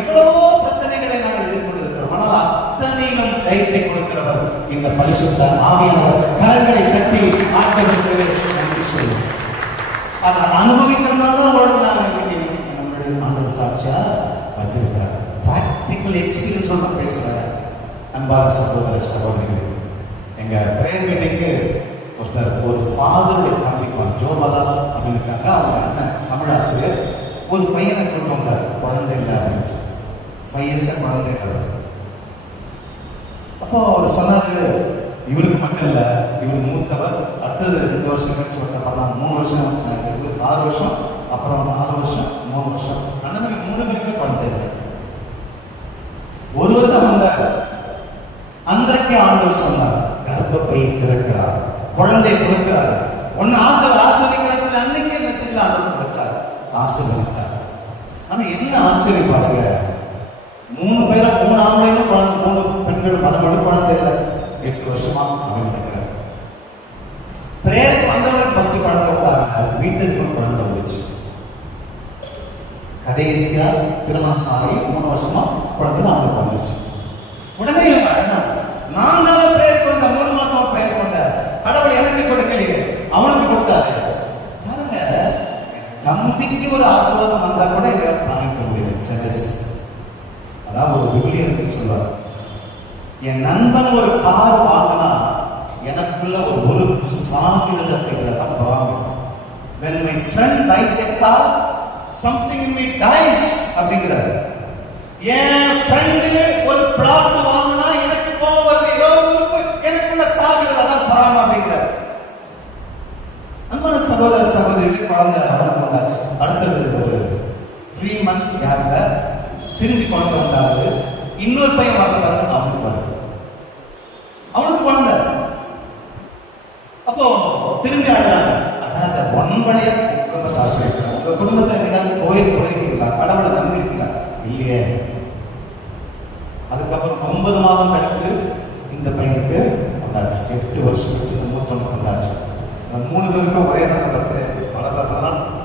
எவ்வளவோ பிரச்சனைகளை நாங்கள் எதிர்கொண்டிருக்கிறோம். ஆனால் அத்தனையிலும் ஜெயத்தை கொடுக்கிறவர் இந்த பரிசுத்த ஆவியானவர். கரங்களை தட்டி ஆண்டவருக்கு நன்றி சொல்லுவோம். அதை அனுபவிக்கிறதுனால உங்களுக்கு நான் நம்மளுடைய ஆண்டவர் சாட்சியா வச்சிருக்கிறார். பிராக்டிக்கல் எக்ஸ்பீரியன்ஸ் ஒன்று பேசுறேன். அன்பான சகோதர சகோதரிகளே, எங்க பிரேயர் மீட்டிங்கு ஒருத்தர் ஒரு ஃபாதருடைய தம்பி ஜோமலா அப்படின்னு இருக்காங்க. அவங்க அண்ணன் தமிழ் ஆசிரியர் ஒரு பையனை கொண்டு வந்தார், குழந்தை இல்லை அப்படின்னு 5 years குழந்தை இல்லை. அப்போ அவர் சொன்னாரு, இவருக்கு மட்டும் இல்லை, இவர் மூத்தவர், அடுத்தது 2 வருஷம் கழிச்சு ஒருத்தர் பண்ணலாம், 3 வருஷம், இவருக்கு 6 வருஷம், அப்புறம் 4 வருஷம், 3 வருஷம், அண்ணனுக்கு 3 பேருக்கு குழந்தை இல்லை. ஒருவர் தான் வந்தார். அன்றைக்கு ஆண்டவர் சொன்னார், கர்ப்பப்பை திறக்கிறார், குழந்தை கொடுக்கிறார், ஒன்னு ஆண்டவர் ஆசீர்வதிக்கிறார் சொல்லி அன்னைக்கே மெசேஜ்ல ஆண்டவர் வச்சார், ஆசீர்வதித்தார். ஆனா என்ன ஆச்சரியம் பாருங்க, 3 பேரும் 3 ஆம்பளையும் குழந்தை, 3 பெண்கள் மனமடு குழந்தை இல்லை. 8 வருஷமா அவன் நினைக்கிறார். பிரேயருக்கு வந்தவனுக்கு ஃபர்ஸ்ட் குழந்தை விட்டாங்க, வீட்டுக்கு குழந்தை வந்துச்சு. கடைசியா திருமணம் ஆகி 3 வருஷமா குழந்தை அவனுக்கு வந்துச்சு. உடனே நான் தான் பிரேயருக்கு வந்த 3 மாசமா பிரேயர் பண்ணேன், கடவுள் எனக்கு கொடுக்கலையே, அவனுக்கு கொடுத்தாரு. பாருங்க, தம்பிக்கு ஒரு ஆசீர்வாதம் வந்தா கூட இவன் தாங்கிக்க முடியல. செலஸ். அதான் ஒரு விபிலியனுக்கு சொல்றார், என் நண்பன் ஒரு கார் வாங்கினா எனக்குள்ள ஒரு உறுப்பு சாகிறது அப்படிங்கிறதான் problem. when my friend buys a car, something in me dies அப்படிங்கிறார். என் ஃப்ரெண்டு ஒரு பிளாட் வாங்கினா எனக்கு கோபம் வருது, ஏதோ உறுப்பு எனக்குள்ள சாகிறது, அதான் ப்ராப்ளம் அப்படிங்கிறார். அன்பான சகோதர சகோதரிக்கு குழந்தை அவனுக்கு வந்தாச்சு. அடுத்தது ஒரு 3 months கேப்ல திரும்பி குழந்தை உண்டாகுது. இன்னொரு பையன் வர பாருங்க, அவனுக்கு வருது, அவனுக்கு குழந்தை. அப்போ திரும்பி ஆடுறாங்க. அதாவது 1 வழியா குடும்பத்தை ஆசிரியர், உங்க குடும்பத்துல எங்கேயாவது கோயில் போயிருக்கீங்களா, கடவுளை நம்பிருக்கீங்களா? இல்லையே. அதுக்கப்புறம் 9 மாதம் கழித்து இந்த பையனுக்கு கொண்டாச்சு. 8 வருஷம் கழிச்சு இந்த மூத்தவனுக்கு கொண்டாச்சு. 3 பேருக்கும் ஒரே நாள் பர்த்டே, பல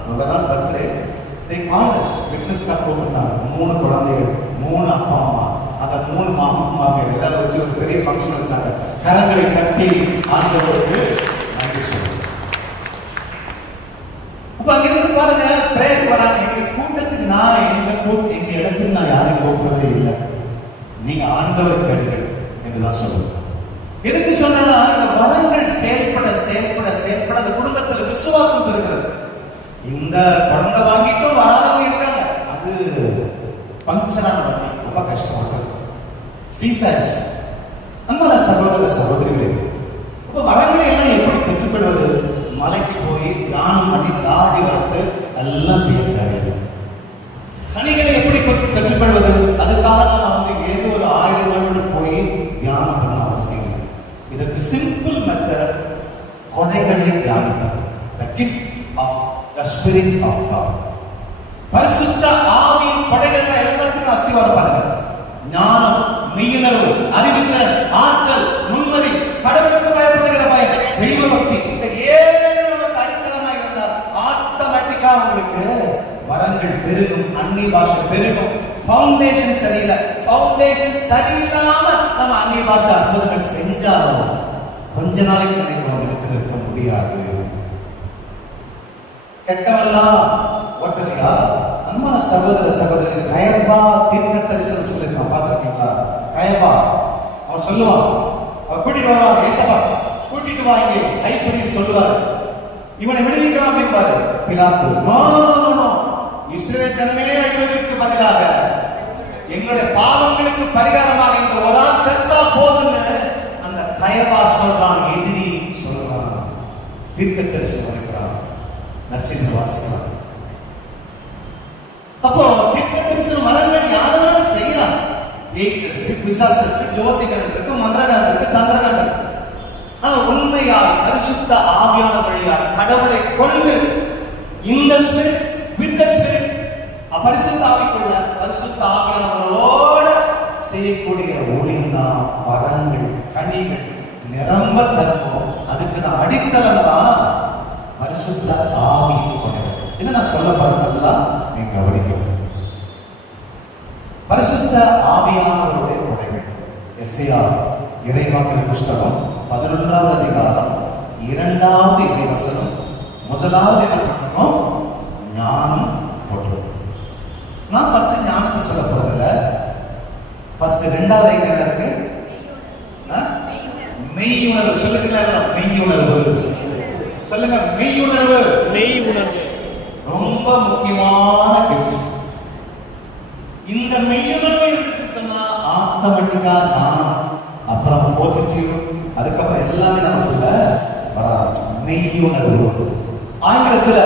முதல் நாள் பர்த்டே. விட்னஸ் கார்டு போட்டுருந்தாங்க. 3 குழந்தைகள், 3 அப்பா அம்மா, அந்த 3 மாமாங்க எல்லாரும் வச்சு ஒரு பெரிய ஃபங்க்ஷன் வச்சாங்க. கரங்களை தட்டி ஆண்டவருக்கு நன்றி சொல்லுங்க. அப்ப அங்கிருந்து பாருங்க, பிரேயர் வராங்க. எங்க கூட்டத்துக்கு நான் எங்க இடத்துக்கு நான் யாரையும் கூப்பிடுறதே இல்லை, நீங்க ஆண்டவரை தேடுங்கள் என்றுதான் சொல்லுங்க. எதுக்கு சொன்னா, இந்த வரங்கள் செயல்பட செயல்பட செயல்பட அந்த குடும்பத்தில் விசுவாசம் இருக்கிறது. இந்த குழந்தை வாங்கிட்டும் வராதவங்க இருக்காங்க, அது பஞ்சரான வண்டி, ரொம்ப கஷ்டப்பட்டது, சீசாச்சு. அன்பான சகோதர சகோதரிகளே, இப்ப வரங்களை எல்லாம் எப்படி பெற்றுக்கொள்வது? மலைக்கு போய் தியானம் பண்ணி தாடி வளர்த்து எல்லாம் செய்ய தேவையில்லை. கனிகளை எப்படி பெற்றுக்கொள்வது? அதுக்காக நான் ஏதோ ஒரு 1000 வருடம் போய் தியானம் பண்ண அவசியம் இல்லை. இதற்கு சிம்பிள் மெத்தட், கொடைகளை தியானிப்பது. The gift of the spirit of God. பரிசுத்த ஆவியின் கொடைகள் எல்லாத்துக்கும் அஸ்திவாரம் பாருங்க. ஞானம், மெய்யுணர்வு, அறிவுத்திறன், ஆற்றல், நுண்மதி, கடவுளுக்கு பயப்படுகிற பயம், தெய்வ பக்தி, இந்த 7 நமக்கு அடித்தளமாக இருந்தால் ஆட்டோமேட்டிக்கா உங்களுக்கு வரங்கள் பெருகும், அந்நிய பாஷை பெருகும். ஃபவுண்டேஷன் சரியில்லை, ஃபவுண்டேஷன் சரியில்லாம நம்ம அந்நிய பாஷை அற்புதங்கள் செஞ்சாலும் கொஞ்ச நாளைக்கு நினைக்கிறோம், நினைத்து இருக்க முடியாது. கெட்டவெல்லாம் ஒட்டலையா? அன்பான சகோதர சகோதரி, கயபா தீர்க்க தரிசனம் சொல்லிருக்கான், பார்த்திருக்கீங்களா? கயபா அவன் சொல்லுவான், அவன் கூட்டிட்டு வருவான், ஏசப்பா கூட்டிட்டு வாங்க, ஐப்பரி சொல்லுவார், இவனை விடுவிக்கலாம் அப்படின்பாரு. பிலாத்து, நோ நோ நோ, இஸ்ரவேல் ஜனமே அழிவதற்கு பதிலாக எங்களுடைய பாவங்களுக்கு பரிகாரமாக இந்த ஒரு ஆள் செத்தா போதுன்னு அந்த கயபா சொல்றான், எதிரி சொல்றான், தீர்க்க தரிசனம் வரைக்கிறான், நற்செய்தி வாசிக்கிறான். அப்போ தீர்க்க தரிசனம் வரங்கள் யாரும் செய்யலாம். பிசாசத்திற்கு, ஜோசிகர்களுக்கு, மந்திரகாரர்களுக்கு, தந்திரகாரர்களுக்கு. ஆனால் உண்மையாய் பரிசுத்த ஆவியான வழியாய் கடவுளை கொண்டு இந்த ஸ்பிரிட் வித் தி ஸ்பிரிட் பரிசுத்த ஆவிக்குள்ள பரிசுத்த ஆவியானவரோட செய்யக்கூடிய ஒளினா வரங்கள் கனிகள் நிரம்ப தருவோம். அதுக்கு நான் அடித்தளம் தான் பரிசுத்த ஆவி கொண்டது. இதை நான் சொல்ல போறதெல்லாம் நீங்க கவனிக்கும். பரிசுத்த ஆவியானவருடைய கொடைகள் எஸ்ஐயா இறைவாக்கின் புஸ்தகம் 11வது அதிகாரம் 2வது இறைவசனம் 1வது என்ன பண்ணணும்? ஞானம் போட்டு. நான் ஃபர்ஸ்ட் ஞானத்தை சொல்ல போறதில்ல. ஃபர்ஸ்ட் 2வது என்ன இருக்கு? மெய்யுணர்வு. சொல்லுங்களா? மெய்யுணர்வு. சொல்லுங்க. மெய்யுணர்வு. மெய்யுணர்வு ரொம்ப முக்கியமான கிஃப்ட். இந்த மெய்யுணர்வு இருந்துச்சு சொன்னா ஆட்டோமேட்டிக்கா ஞானம், அப்புறம் ஃபோர்ட்டிடியூட், அதுக்கப்புறம் எல்லாமே நமக்குள்ள வர ஆரம்பிச்சு. மெய்யுணர்வு ஆங்கிலத்துல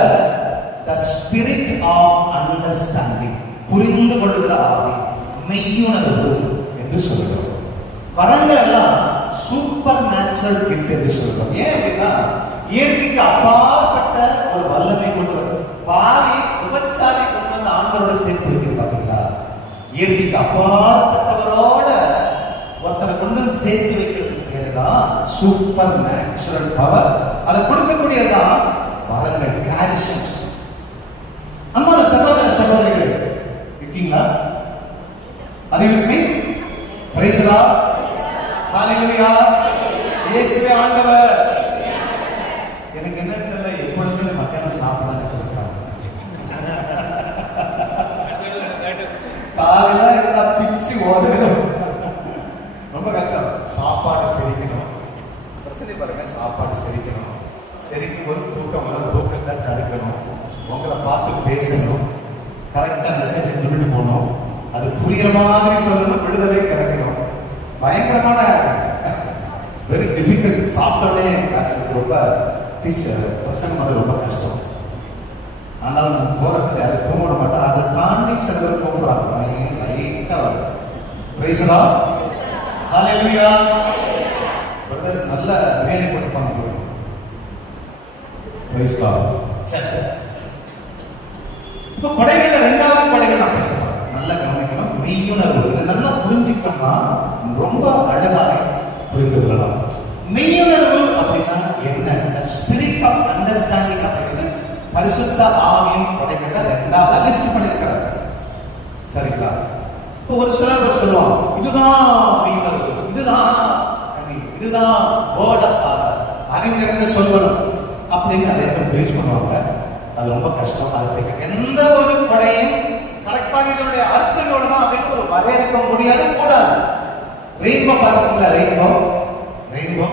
the spirit of understanding, புரிந்து கொள்ளுகிற ஆவி, மெய்யுணர்வு என்று சொல்கிறோம். வரங்கள் எல்லாம் சூப்பர் நேச்சுரல் கிஃப்ட் என்று சொல்றோம். ஏன் அப்படின்னா இயற்கைக்கு அப்பாற்பட்ட ஒரு வல்லமை கொண்டு வரும். பாவி உபச்சாரி கொண்டு வந்து ஆண்டவரோட சேர்த்து வைக்கிறது பாத்தீங்களா? இயற்கைக்கு அப்பாற்பட்டவரோட ஒருத்தரை கொண்டு சேர்த்து வைக்கிறதுக்கு பேருதான் சூப்பர் நேச்சுரல் பவர். அதை கொடுக்கக்கூடியதான் வரங்கள், கேரிசம்ஸ். அன்பான சகோதர சகோதரிகளே, இருக்கீங்களா? அறிவிப்பி பிரைஸ் தி லார்ட். ஹalleluya. இயேசுவே ஆண்டவர். எனக்கு என்ன தெரியல, எப்பொழுதுமே மத்தியானம் சாப்பிடாத கொடுக்குறாங்க. காலையில இருந்தா பிச்சு ஓடணும். ரொம்ப கஷ்டம். சாப்பாடு செரிக்கணும். பிரச்சனை பாருங்க, சாப்பாடு செரிக்கணும். செரிக்கும் போது தூக்கம் வரும், தூக்கத்தை தடுக்கணும். உங்களை பார்த்து பேசணும், கரெக்டா மெசேஜ் கொண்டு போகணும், அது புரியுற மாதிரி சொல்லணும், விடுதலை கிடைக்கணும். பயங்கரமான வெரி டிஃபிகல்ட். சாப்பிட்டோடனே கிளாஸுக்கு ரொம்ப டீச்சர் பிரசங்கம் பண்ண ரொம்ப கஷ்டம். ஆனால் நான் போறதுக்கு யாரும் தூங்க மாட்டேன். அதை தாண்டி சில பேர் கூப்பிடுறாங்க, லைட்டா வருது. Price the Lord. Hallelujah. Brothers நல்ல பிரியாணி கொடுப்பாங்க. Price the Lord. சரி, இப்போ கொடைகள்ல 2வது கொடைகள் நான் பேசுறேன். நல்லா கவனிக்கணும். மெய்யுணர்வு. இதை நல்லா புரிஞ்சுக்கிட்டோம்னா ரொம்ப அழகாக புரிந்து கொள்ளலாம். மெய்யுணர்வு அப்படின்னா என்ன? ஸ்பிரிட் ஆஃப் அண்டர்ஸ்டாண்டிங் அப்படிங்கிறது பரிசுத்த ஆவியின் கொடைகள்ல 2வது லிஸ்ட் பண்ணிருக்காரு. சரிங்களா? இப்போ ஒரு சிலர் சொல்லுவாங்க, இதுதான் மெய்யுணர்வு, இதுதான் இதுதான் வேர்ட் ஆஃப் அறிஞர்னு சொல்லணும் அப்படின்னு நிறைய பேர் ப்ரீச் பண்ணுவாங்க. அது ரொம்ப கஷ்டம். அது எந்த ஒரு கொடையும் கரெக்டாக இதனுடைய அர்த்தங்களோட தான் அப்படின்னு ஒரு வரையறுக்க முடியாது, கூடாது. ரெயின்போ பார்த்துருக்கீங்களா? ரெயின்போ ரெயின்போ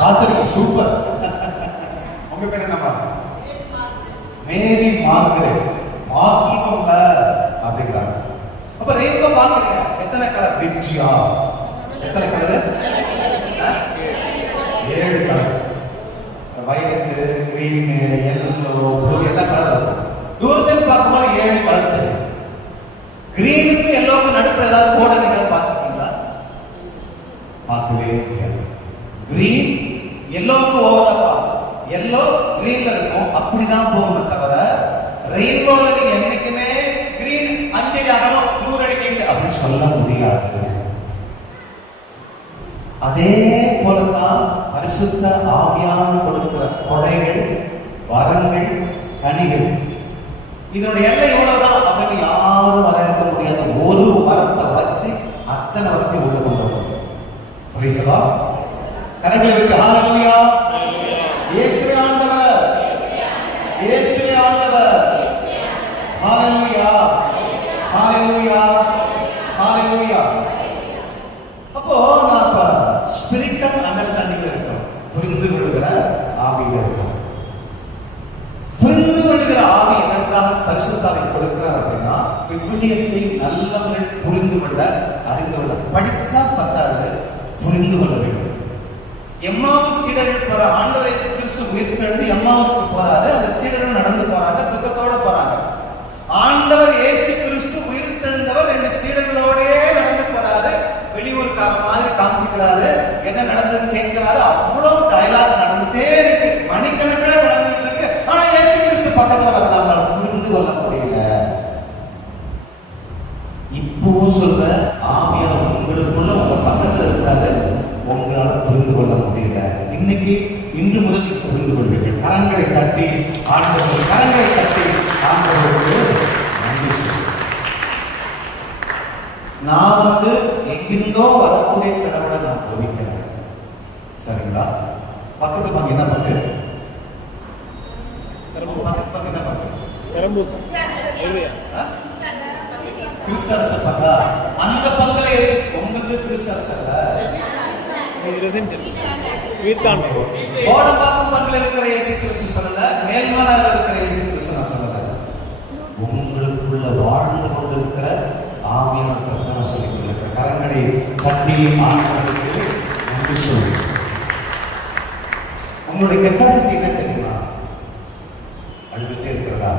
பார்த்துருக்கீங்க? சூப்பர். உங்க பேர் என்னப்பா? மேரி மார்கரெட். பார்த்துருக்கோம்ல அப்படிங்கிறாங்க. அப்ப ரெயின்போ பார்க்குறீங்க. எத்தனை கலர்? விப்ஜியா எத்தனை colour? 7 colour. Violet, green, yellow, blue எல்லா கலர் இருக்கும். தூரத்தில் பார்க்கும்போது 7 கலர் தெரியும். கிரீனுக்கு எல்லோவுக்கு நடுப்புற ஏதாவது போட நீங்க பார்த்துருக்கீங்களா? பார்க்கவே முடியாது. கிரீன் எல்லோவுக்கு ஓவரப்பா, எல்லோ கிரீன்ல இருக்கும். அப்படிதான் போகணும் தவிர ரெயின்போல நீங்க என்னைக்குமே கிரீன் 5 அடி அகலம் 100 அடி நீட்டு அப்படின்னு சொல்ல முடியாது. அதே போலதான் பரிசுத்த ஆவியான கொடுக்கிற கொடைகள், வரங்கள், கனிகள், இதனுடைய எல்லை எவ்வளவுதான் அப்படின்னு யாரும் வரையறுக்க முடியாது. ஒரு வரத்தை வச்சு அத்தனை வரத்தை உள்ள கொண்டு வரும். புரியுதா? கரைகளை விட்டு ஹalleluya. இயேசுவே ஆண்டவர், இயேசுவே ஆண்டவர். ஹalleluya, ஹalleluya, ஹalleluya. அப்போ நான் ஸ்பிரிட் ஆஃப் அண்டர்ஸ்டாண்டிங்ல இருக்கோம். புரிந்து கொள்ளுகிற ஆவியில இருக்கோம். புரிந்து கொள்ளுகிற ஆவி எதற்காக பரிசுத்த ஆவி கொடுக்கிறார் அப்படின்னா விவிலியத்தை நல்லவர்கள் புரிந்து கொள்ள, அறிந்து கொள்ள. படிச்சா பத்தாது, புரிந்து கொள்ள வேண்டும். எம்மாவுஸ் சீடர்கள் போற ஆண்டவர் இயேசு கிறிஸ்து உயிர்த்தெழுந்து எம்மாவுஸ்க்கு போறாரு. அந்த சீடர்கள் நடந்து போறாங்க, துக்கத்தோட போறாங்க. ஆண்டவர் இயேசு கிறிஸ்து உயிர்த்தெழுந்தவர் 2 சீடர்களோடயே நடந்து போறாரு. வெளியூருக்கார மாதிரி காமிச்சுக்கிறாரு. என்ன நடந்ததுன்னு கேட்கிறாரு. அவ்வளவு டயலாக் நடந்துட்டே இருக்கு, மணிக்கணக்கில் நடந்துட்டு இருக்கு. ஆனா இயேசு கிறிஸ்து பக்கத்துல வந்தாங்க, புரிந்து கொள்ள இப்பவும் சொல்ற, ஆவியானவர் உங்களுக்குள்ள உங்க பக்கத்துல இருக்காரு, உங்களால புரிந்து கொள்ள முடியல. இன்று முதல் நீங்க புரிந்து கொள்வீர்கள். கரங்களை தட்டி ஆண்டவருக்கு நன்றி சொல்லு. நான் எங்கிருந்தோ வரக்கூடிய கடவுளை நான் போதிக்கிறேன். சரிங்களா? பக்கத்து பங்கு என்ன பங்கு? பக்கத்து பங்கு என்ன பங்கு? கிறிஸ்தரச பங்கா? அந்த பங்குல உங்களுக்கு கிறிஸ்தரசல்ல, ஓடம்பாக்கம் பங்குல இருக்கிற இயேசு கிறிஸ்து சொல்லல, மேல்மலையில இருக்கிற இயேசு கிறிஸ்து நான் சொல்லல. உங்களுக்குள்ள வாழ்ந்து கொண்டிருக்கிற ஆவியான கர்த்தனை சொல்லிக் கொண்டிருக்கிற கரங்களை தட்டி ஆண்டவருக்கு நன்றி சொல்லு. உங்களுடைய கெப்பாசிட்டி என்ன தெரியுமா? அழுதுட்டே இருக்கிறதா?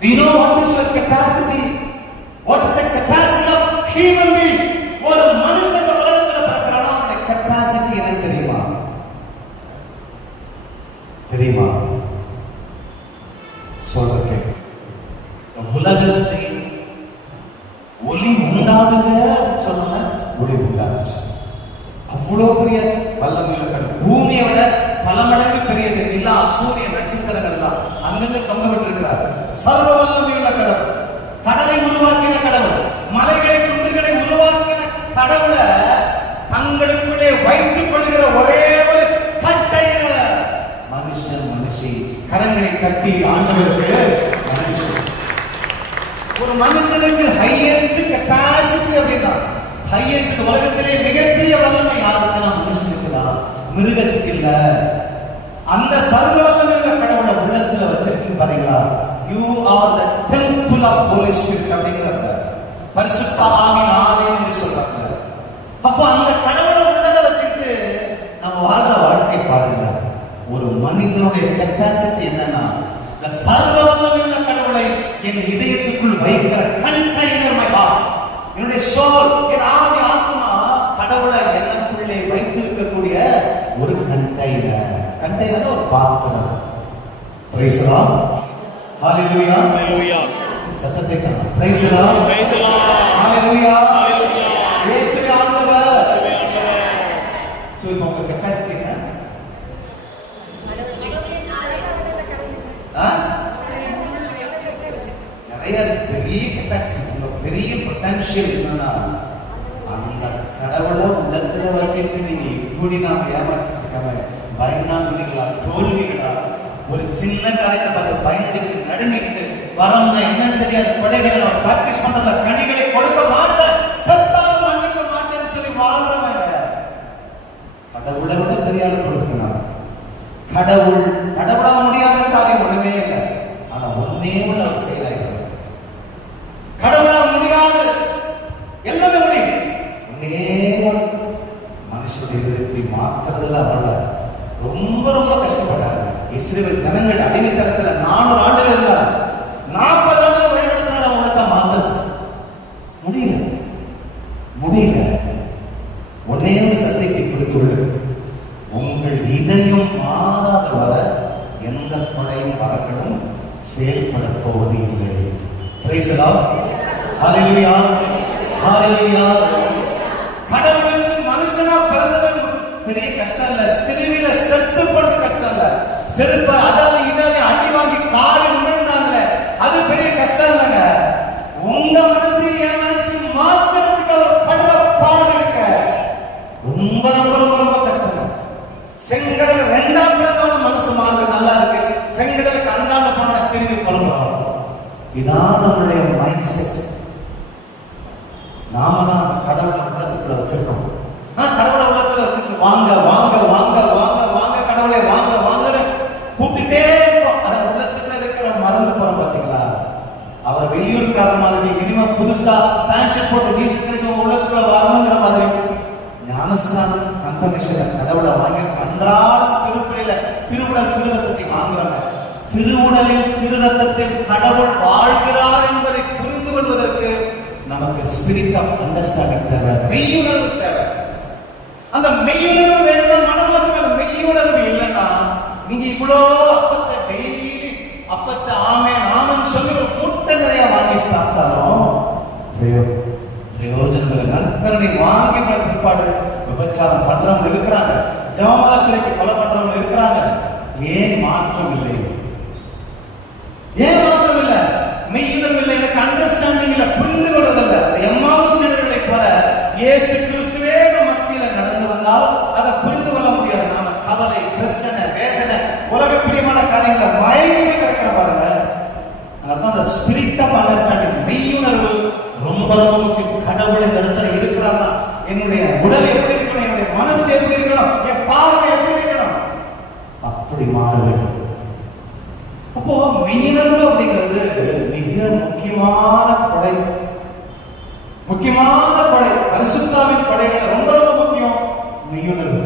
Do you know what is your capacity? What is the capacity of human being? ஒரு மனுஷன் உலகத்துல பிறக்கிறானா, அவனுடைய கெப்பாசிட்டி என்ன தெரியுமா? சொல்றேன். உலகத்தை ஒளி உண்டாகுங்க சொன்ன ஒளி உண்டாச்சு. அவ்வளவு பெரிய வல்லமையுள்ள கடவுள். பூமியை விட பல மடங்கு பெரியது. நிலா, சூரியன், நட்சத்திரங்கள் எல்லாம் அங்கிருந்து கம்பப்பட்டு இருக்கிறார். சர்வ வல்லமையுள்ள கடவுள், கடலை உருவாக்கின கடவுள், மலைகளை குன்றுகளை உருவாக்கின கடவுளை தங்களுக்குள்ளே வைத்துக் கொள்கிற ஒரே ஒரு கண்டெய்னர் மனுஷன், மனுஷி. கரங்களை தட்டி ஆண்டவருக்கு நன்றி சொல்லு. ஒரு மனுஷனுக்கு ஹையஸ்ட் கெப்பாசிட்டி அப்படின்னா, ஹையஸ்ட் உலகத்திலே மிகப்பெரிய வல்லமை யாருக்குன்னா மனுஷனுக்கு தான், மிருகத்துக்கு இல்ல. அந்த சர்வ வல்லமையுள்ள கடவுளை உள்ளத்துல வச்சிருக்கு பாத்தீங்களா? You are the temple of Holy Spirit அப்படிங்கிறாங்க. பரிசுத்த ஆவியின் ஆலயம் என்று சொல்றாங்க. அப்போ அந்த கடவுளை உள்ளத வச்சுட்டு நம்ம வாழ்ற வாழ்க்கை பாருங்க. ஒரு மனிதனுடைய கெப்பாசிட்டி என்னன்னா, இந்த சர்வ வல்லமையுள்ள கடவுளை என் இதயத்துக்குள் வைக்கிற கண்டெய்னர் மை ஹார்ட். என்னுடைய சோல், என் ஆவி, ஆத்மா கடவுளை எனக்குள்ளே வைத்திருக்கக்கூடிய ஒரு கண்டெய்னர். கண்டெய்னர் ஒரு பாத்திரம். Praise the Lord. Hallelujah, hallelujah. சத்தத்தை காண. Praise the Lord, praise the Lord. Hallelujah, hallelujah. இயேசுவே ஆண்டவர், இயேசுவே ஆண்டவர். சோ இப்போ உங்க கெபாசிட்டி என்ன? நிறைய பெரிய கெபாசிட்டி, பெரிய பொட்டன்ஷியல் என்னன்னா, அந்த கடவுளை உள்ளத்துல வச்சுட்டு நீங்க இப்படி நாம ஏமாற்றிட்டு இருக்காம, பயந்தாங்குடிகளா, தோல்விகளா, ஒரு சின்ன காரியத்தை பார்த்து பயந்துட்டு நடுங்கிட்டு வரம்னா என்னன்னு தெரியாத கொடைகளை நம்ம பிராக்டிஸ் பண்றதுல கனிகளை கொடுக்க மாட்டேன், செத்தாலும் மன்னிக்க மாட்டேன்னு சொல்லி வாழ்றவங்க கடவுளை விட பெரிய ஆள் கொடுக்கணும். கடவுளா முடியாத காரியம் ஒண்ணுமே இல்லை. ஆனா ஒன்னே ஒண்ணு அவர் செய்யலாம். கடவுளா முடியாது, எல்லாமே முடியும். ஒன்னே மனுஷனுடைய இதயத்தை மாற்றுறதுல அவள ரொம்ப ரொம்ப கஷ்டப்பட்டாங்க. இஸ்ரவேல் ஜனங்கள் அடிமைத்தனத்துல 400 ஆண்டுகள் இருந்தாங்க. 40 ஆண்டுகள் வழிநடத்தினார். அவங்கள மாற்றுறது முடியல. ஒன்னே ஒரு சத்தியத்தை புரிந்து கொள்ளுங்கள். உங்கள் இதயம் மாறாத வர எந்த கொடையும் வரங்களும் செயல்பட போவது இல்லை. Praise the Lord. Hallelujah, hallelujah. கடவுளுக்கு மனுஷனா பிறந்தது பெரிய கஷ்டம் இல்ல. சிலுவையில செத்து போறது கஷ்டம் இல்ல. செருப்ப அதால இதால அடி வாங்கி காலை உணர்ந்தாங்க, அது பெரிய கஷ்டம் இல்லைங்க. உங்க மனசு என் மனசு மாத்திரத்துக்கு அவர் படுற பாடு இருக்க ரொம்ப ரொம்ப ரொம்ப ரொம்ப கஷ்டம். செங்கடல் 2ஆம் பிறந்தவன மனசு மாறு நல்லா இருக்கு, செங்கடலுக்கு அந்தாண்ட போன திரும்பி கொள்றோம். இதான் நம்மளுடைய மைண்ட் செட். நாம தான் அந்த கடவுளை உள்ளத்துக்குள்ள வச்சிருக்கோம். கடவுளை உள்ளத்துல வச்சிருக்கு வாங்க வாங்க வாங்க வாங்க வாங்க கடவுளை வாங்க வாங்கன்னு கூப்பிட்டுட்டே இருக்கோம். அத உள்ளத்துக்குள்ள இருக்கிற மறந்து போறோம். பாத்தீங்களா? அவர் வெளியூர்கார மாதிரி இனிமே புதுசா பேண்ட் போட்டு ஜீசஸ் கிறிஸ்து உள்ளத்துக்குள்ள வரணுங்கிற மாதிரி ஞானஸ்நானம் கன்ஃபர்மேஷன் கடவுளை வாங்கி அன்றாட திருப்பலியில திருவுடல் திருரத்தத்தை வாங்குறாங்க. திருவுடலில் திருரத்தத்தில் கடவுள் வாழ்கிறார் என்பதை புரிந்து கொள்வதற்கு நமக்கு ஸ்பிரிட் ஆஃப் அண்டர்ஸ்டாண்டிங் தேவை, மெய்யுணர்வு தேவை. அந்த மெய்யுணர்வு வேணும், மனமாற்றம். மெய்யுணர்வு இல்லைன்னா நீங்க இவ்வளோ அப்பத்தை டெய்லி அப்பத்தை ஆமென் ஆமென் சொல்லி ஒரு மூட்டை நிறைய வாங்கி சாப்பிட்டாலும் விபச்சாரம் பண்றவங்க இருக்கிறாங்க, ஜெபமாலை சொல்லிட்டு கொலை பண்றவங்க இருக்கிறாங்க. ஏன் மாற்றம் இல்லை? ஏன் மாற்றம் இல்லை? மெய்யுணர்வு இல்லை, எனக்கு அண்டர்ஸ்டாண்டிங் இல்லை, புரிந்து கொள்றதில்லை. அந்த எம்மாவுஸ் சீடர்களை போல இயேசு கிறிஸ்துவே மத்தியில நடந்து வந்தால் அதை புரிந்து கொள்ள முடியாது. நாம கவலை, பிரச்சனை, வேதனை, உலக பிரியமான காரியங்களை மயங்கி கிடக்கிற பாருங்க. அதான் அந்த ஸ்பிரிட் ஆஃப் அண்டர்ஸ்டாண்டிங், மெய்யுணர்வு ரொம்ப ரொம்ப முக்கியம். கடவுள் இந்த இடத்துல இருக்கிறான்னா என்னுடைய உடல் எப்படி இருக்கணும், என்னுடைய மனசு எப்படி இருக்கணும், என் பார்வை எப்படி இருக்கணும், அப்படி மாற வேண்டும். அப்போ மெய்யுணர்வு அப்படிங்கிறது மிக முக்கியமான கொடை, முக்கியமான கொடை. பரிசுத்தாவின் கொடைகள் ரொம்ப ரொம்ப முக்கியம். மெய்யுணர்வு,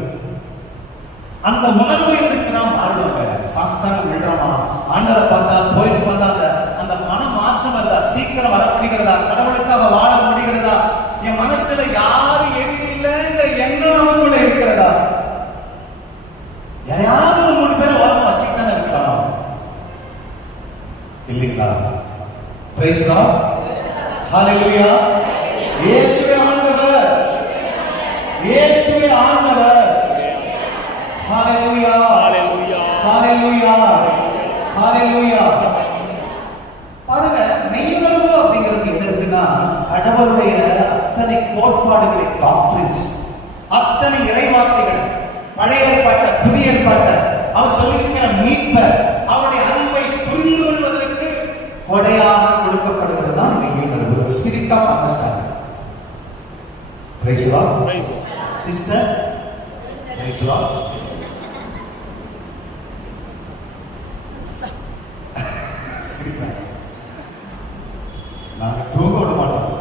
அந்த உணர்வு இருந்துச்சுன்னா மாறுவாங்க. சாஸ்தாங்க விழுறோமா, ஆண்டரை பார்த்தா போயிட்டு பார்த்தா அந்த மன மாற்றம் இல்ல, சீக்கிரம் வர முடிகிறதா, கடவுளுக்காக வாழ முடிகிறதா, என் மனசுல யாரு எதிரி இல்லைங்கிற எண்ணம் நமக்குள்ள இருக்கிறதா? யாரையாவது ஒரு 3 பேரை ஓரமா வச்சுக்கிட்டாங்க இருக்கலாம் இல்லைங்களா? பிரைஸ் காட், ஹalleluya. இயேசுவே ஆண்டவர், இயேசுவே ஆண்டவர். ஹalleluya, ஹalleluya, ஹalleluya, ஹalleluya. பாருங்க, மெய்யுணர்வு அப்படிங்கிறது எது இருக்குன்னா, கடவுளுடைய அத்தனை கோட்பாடுகளை, டாக்டரின்ஸ், அத்தனை இறைவார்த்தைகள், பழைய ஏற்பாட்ட புதிய ஏற்பாட்ட அவர் சொல்லியிருக்கிற மீட்பர், அவருடைய அன்பை புரிந்து கொள்வதற்கு கொடையாக கொடுக்கப்படுவது தான் மெய்யுணர்வு, spirit of understanding. Praise the Lord. Sister, praise the Lord. நாங்க தூங்க விட மாட்டோம்.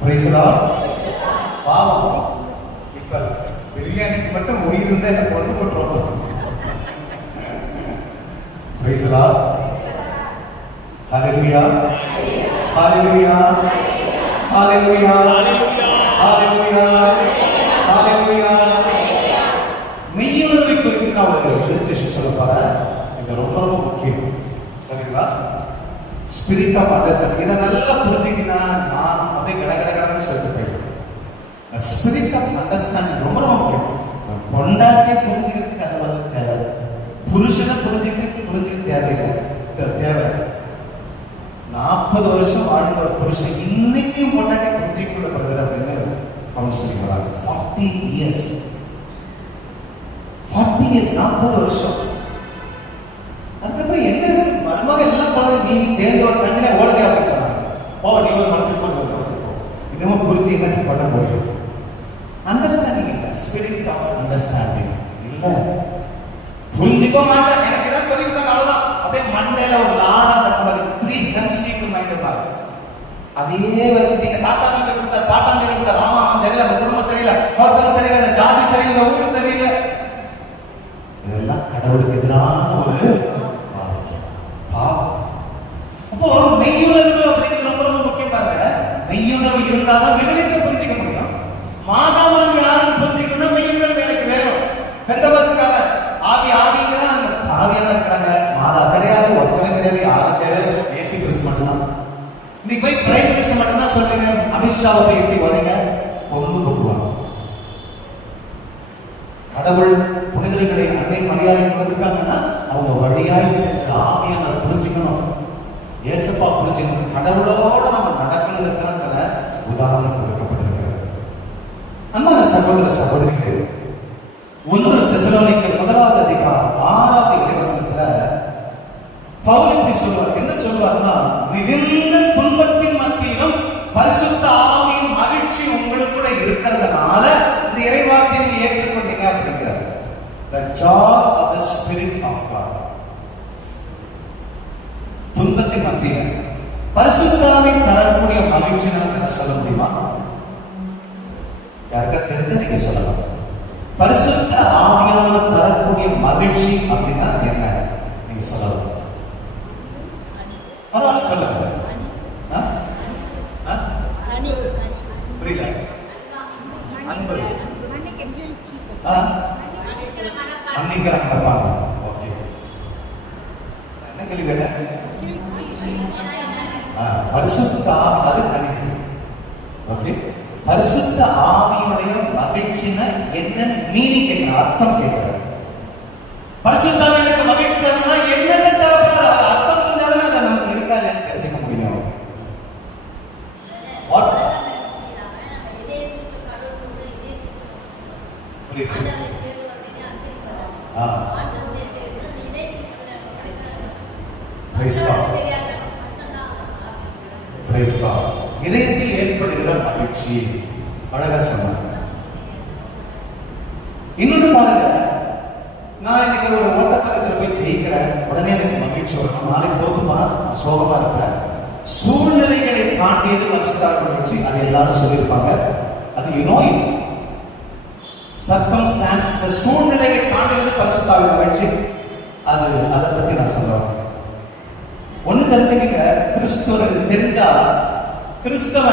Praise the Lord. பாவம், இப்ப பிரியாணிக்கு மட்டும் உயிர் இருந்தா என்ன கொண்டு போட்டுருவோம். Price the Lord. Hallelujah, hallelujah, hallelujah, hallelujah, ஹalleluya. மெய்யுணர்வை குறித்து நான் ஒரு illustration சொல்ல போறேன். இது ரொம்ப ரொம்ப முக்கியம். சரிங்களா? ஸ்பிரிட் ஆஃப் அண்டர்ஸ்டாண்டிங், இதை நல்லா புரிஞ்சுக்கிட்டீங்கன்னா நான் அப்படியே கடகடகடன்னு சொல்லிட்டு போயிடுவேன். ஸ்பிரிட் ஆஃப் அண்டர்ஸ்டாண்டிங் ரொம்ப ரொம்ப முக்கியம். பொண்டாட்டியை புரிஞ்சுக்கிறதுக்கு அது வந்து தேவை, புருஷனை புரிஞ்சுக்க தேவையில்லை, தேவை. 40 வருஷம் வாழ்ந்த ஒரு புருஷன் இன்னைக்கும் பொண்டாட்டியை புரிஞ்சுக்கொள்ள பிரதர் அப்படின்னு கவுன்சிலிங் வராங்க. 40 years, 40 வருஷம். அதுக்கப்புறம் என்ன மருமக எல்லாம் போல நீ சேர்ந்து ஒரு தண்ணியை ஓடுங்க அப்படின்னு நீ ஒரு மரத்துக்கு போய் ஒரு மரத்துக்கு போ, இன்னமும் புரிஞ்சு என்னத்தையும் பண்ண முடியும். அண்டர்ஸ்டாண்டிங் இல்லை, ஸ்பிரிட் ஆஃப் அண்டர்ஸ்டாண்டிங் இல்லை. புரிஞ்சுக்க மாட்டேன், எனக்கு தான் சொல்லிவிட்டாங்க அவ்வளவுதான், அப்படியே மண்டையில ஒரு லாடம் கட்டுவாரு, ப்ரீ கன்சீவ்டு மைண்ட் பாரு. அதையே வச்சுட்டீங்க. தாத்தா தான் கொடுத்தா, பாட்டா தான் கொடுத்தா, ராமா சரியில்லை, அந்த குடும்பம் சரியில்லை, கோத்தரம் சரியில்லை, அந்த ஜாதி சரியில்லை, ஊரு சரியில்லை. இதெல்லாம் கடவுளுக்கு எதிரான ஒரு பாவம். அப்போ மெய்யுணர்வு அப்படிங்கிறது ரொம்ப ரொம்ப முக்கியம். பாருங்க, மெய்யுணர்வு இருந்தாதான் விவரிக்க புரிஞ்சுக்க முடியும். மாதாவன் யாரும் புரிஞ்சுக்கணும், மெய்யுணர்வு எனக்கு வேணும். பெந்தகோஸ்துக்கார ஆவிங்கிறான், ஆவியாதான் இருக்கிறாங்க, மாதா கிடையாது, ஒருத்தனை கிடையாது, யாரும் தேவை, இயேசு கிறிஸ்து மட்டும்தான். இன்னைக்கு போய் பிரைம் மினிஸ்டர் மட்டும்தான் சொல்றீங்க, அமித்ஷாவை போய் எப்படி வரீங்க, கொண்டு கொண்டுவாங்க. கடவுள் புனிதர்களை அன்னை மரியாதை கொடுத்துருக்காங்கன்னா அவங்க வழியாய் சென்று ஆவியான புரிஞ்சுக்கணும், ஏசப்பா புரிஞ்சுக்கணும், கடவுளோட நம்ம நடக்கணுங்கிறதுனால உதாரணம் கொடுக்கப்பட்டிருக்கிறது. அன்பான சகோதர சகோதரிகள், 1 தெசலோனிக்கர் 1ஆம் அதிகாரம் 6ஆம் இறைவசனத்துல பவுல் இப்படி சொல்வார். என்ன சொல்வார்னா, மிகுந்த துன்பத்தின் மத்தியிலும் பரிசுத்த ஆவியின் மகிழ்ச்சி உங்களுக்குள்ள இருக்கிறதுனால இந்த இறைவார்த்தையை நீங்க ஏற்றுக்கொண்டீங்க அப்படிங்கிறார். The joy of the Spirit of God. துன்பத்தின் மத்தியில் பரிசுத்த ஆவி தரக்கூடிய மகிழ்ச்சி நமக்கு சொல்ல முடியுமா? யாருக்கா தெரிஞ்சு நீங்க சொல்லலாம். பரிசுத்த ஆவியானவர் தரக்கூடிய மகிழ்ச்சி அப்படின்னா என்ன நீங்க சொல்லலாம். பரவாயில்ல சொல்லுங்க. புரியல? அன்பு, மன்னிக்கிற மனப்பாங்க. ஓகே, என்ன கேள்வி கேட்டேன்? பரிசுத்த அது மன்னிப்பு. ஓகே, பரிசுத்த ஆவியினுடைய மகிழ்ச்சினா என்னன்னு மீனிங் கேட்கிற அர்த்தம் கேட்கிற பரிசுத்த ஆவியினுடைய மகிழ்ச்சி என்னன்னு தரப்போற அர்த்தம் புரிஞ்சாதான் அதை நமக்கு இருக்கா இல்லைன்னு தெரிஞ்சுக்க முடியும். இதயத்தில் ஏற்படுகிற மகிழ்ச்சி அழகா சொன்னாங்க. இன்னொன்னு பாருங்க, நான் இன்னைக்கு ஒரு ஓட்டப்பந்தயத்தில் போய் ஜெயிக்கிறேன், உடனே எனக்கு மகிழ்ச்சி வரும். நாளைக்கு தோத்து போனா நான் சோகமா இருப்பேன். சூழ்நிலைகளை தாண்டியது பரிசுத்தாவின் மகிழ்ச்சி. அது எல்லாரும் சொல்லியிருப்பாங்க. அது யூ நோ இட். சர்க்கம்ஸ்டான்சஸ், சூழ்நிலையை தாண்டியது பரிசுத்தாவின் மகிழ்ச்சி. அது அதை பத்தி நான் சொல்றேன். ஒண்ணு தெரிஞ்சுக்கங்க, கிறிஸ்துவருக்கு தெரிஞ்சா கிறிஸ்தவ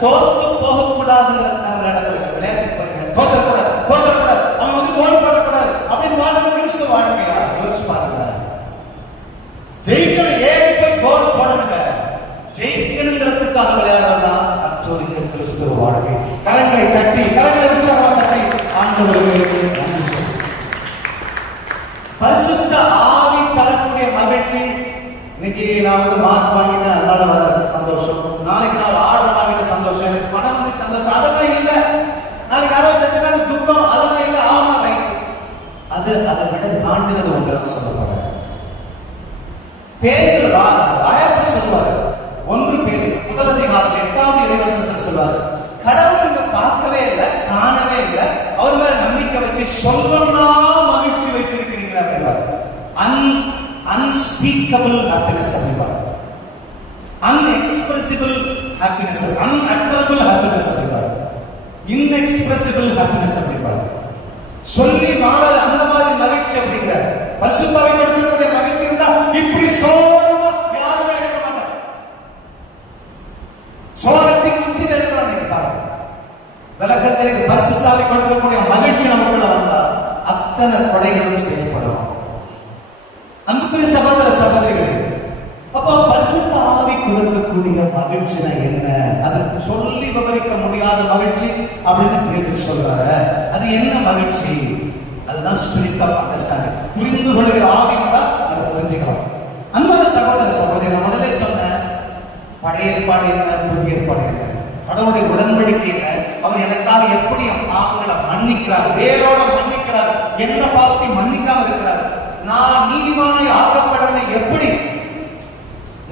தோத்து போகக்கூடாதுங்கிறதுனால விளையாடப்படுங்க. விளையாட்டு பாருங்க, தோத்தக்கூடாது, அவன் வந்து கோல் போடக்கூடாது அப்படின்னு வாழ்க்கை கிறிஸ்துவ வாழ்க்கையா யோசிச்சு பாருங்க. ஜெயிக்கணும், ஏன் போய் கோல் போடணுங்க, ஜெயிக்கணுங்கிறதுக்காக விளையாடுறதா கத்தோலிக்க கிறிஸ்துவ வாழ்க்கை. கரங்களை தட்டி, கரங்களை உற்சாகமா தட்டி ஆண்டவருக்கு நன்றி சொல்லு. பரிசுத்த ஆவி தரக்கூடிய மகிழ்ச்சி. இன்னைக்கு நான் வந்து மார்க் வாங்கினேன் அதனால வர சந்தோஷம், நாளைக்கு நான் ஆர்டர் வாங்கின சந்தோஷம், எனக்கு பணம் வந்து சந்தோஷம், அதெல்லாம் இல்லை. நாளைக்கு யாரோ செஞ்சனால துக்கம், அதெல்லாம் இல்லை. ஆமா ரைட், அது அதை விட தாண்டினது ஒன்று சொல்ல போறேன். பேதுரு ராயப்ப சொல்வாரு, 1 பேதுரு 1:8 இறைவசனத்தில் சொல்வாரு, கடவுள் இங்க பார்க்கவே இல்லை, காணவே இல்லை, அவர் மேல நம்பிக்கை வச்சு சொல்லணும்னா மகிழ்ச்சி வைத்திருக்கிறீங்க அப்படின்னா unspeakable happiness அப்படிப்பாரு, unexpressible happiness, unutterable happiness அப்படிப்பாரு, inexpressible happiness அப்படிப்பாரு. சொல்லி மாறல அந்த மாதிரி மகிழ்ச்சி அப்படிங்கிற பரிசுத்த ஆவி கொடுக்கக்கூடிய மகிழ்ச்சி இருந்தா இப்படி சோகமா யாருமே இருக்க மாட்டாங்க. சோகத்தின் உச்சியில் இருக்கிறோம் நீங்க பாருங்க. விளக்கத்திற்கு பரிசுத்த ஆவி கொடுக்கக்கூடிய மகிழ்ச்சி நமக்குள்ள வந்தா அத்தனை கொடைகளும் செய்யப்படும். அன்புக்குரிய சகோதர சகோதரிகளே, அப்போ பரிசுத்த ஆவி கொடுக்கக்கூடிய மகிழ்ச்சினா என்ன? அது சொல்லி விவரிக்க முடியாத மகிழ்ச்சி அப்படின்னு பேதுரு சொல்றாரு. அது என்ன மகிழ்ச்சி? அதுதான் ஸ்பிரிட் ஆஃப் அண்டர்ஸ்டாண்டிங். புரிந்து கொள்கிற ஆவி தான் அதை புரிஞ்சுக்கலாம். அன்பான சகோதர சகோதரி, நான் முதல்ல சொன்னேன், பழைய ஏற்பாடு என்ன, புதிய ஏற்பாடு என்ன, கடவுளுடைய உடன்படிக்கை என்ன, அவர் எனக்காக எப்படி என் பாவங்களை மன்னிக்கிறார், வேரோட மன்னிக்கிறார், என்ன பாவத்தை மன்னிக்காம இருக்கிறார், நான் நீதிமானாய் ஆக்கப்படுறேன் எப்படி,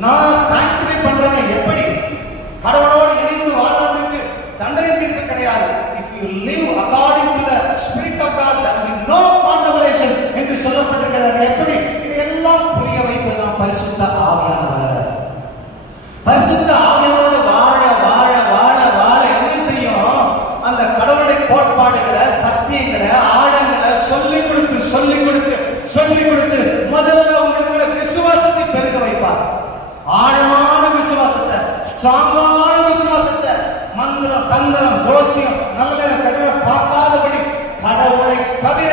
நான் சாங்டிஃபை பண்றேன் எப்படி, கடவுளோடு இணைந்து வாழ்வதற்கு தண்டனை தீர்ப்பு கிடையாது. If you live according to the spirit of God there will be no condemnation என்று சொல்லப்பட்டிருக்கிறது. எப்படி இதெல்லாம் புரிய வைப்பதுதான் பரிசுத்த ஆவியானவர். பரிசுத்த ஆவியானவரோட வாழ வாழ வாழ வாழ என்ன செய்யும்? அந்த கடவுளுடைய கோட்பாடுகளை, சத்தியங்களை, ஆழங்களை சொல்லிக் கொடுத்து சொல்லிக் கொடுத்து சொல்லிக் கொடுத்து முதல்ல உங்களுக்குள்ள விசுவாசத்தை பெருக வைப்பார். ஆழமான விசுவாசத்தை, ஸ்ட்ராங்கான விசுவாசத்தை, மந்திரம், தந்திரம், ஜோசியம், நல்ல நேரம் கடவுளை பார்க்காதபடி, கடவுளை தவிர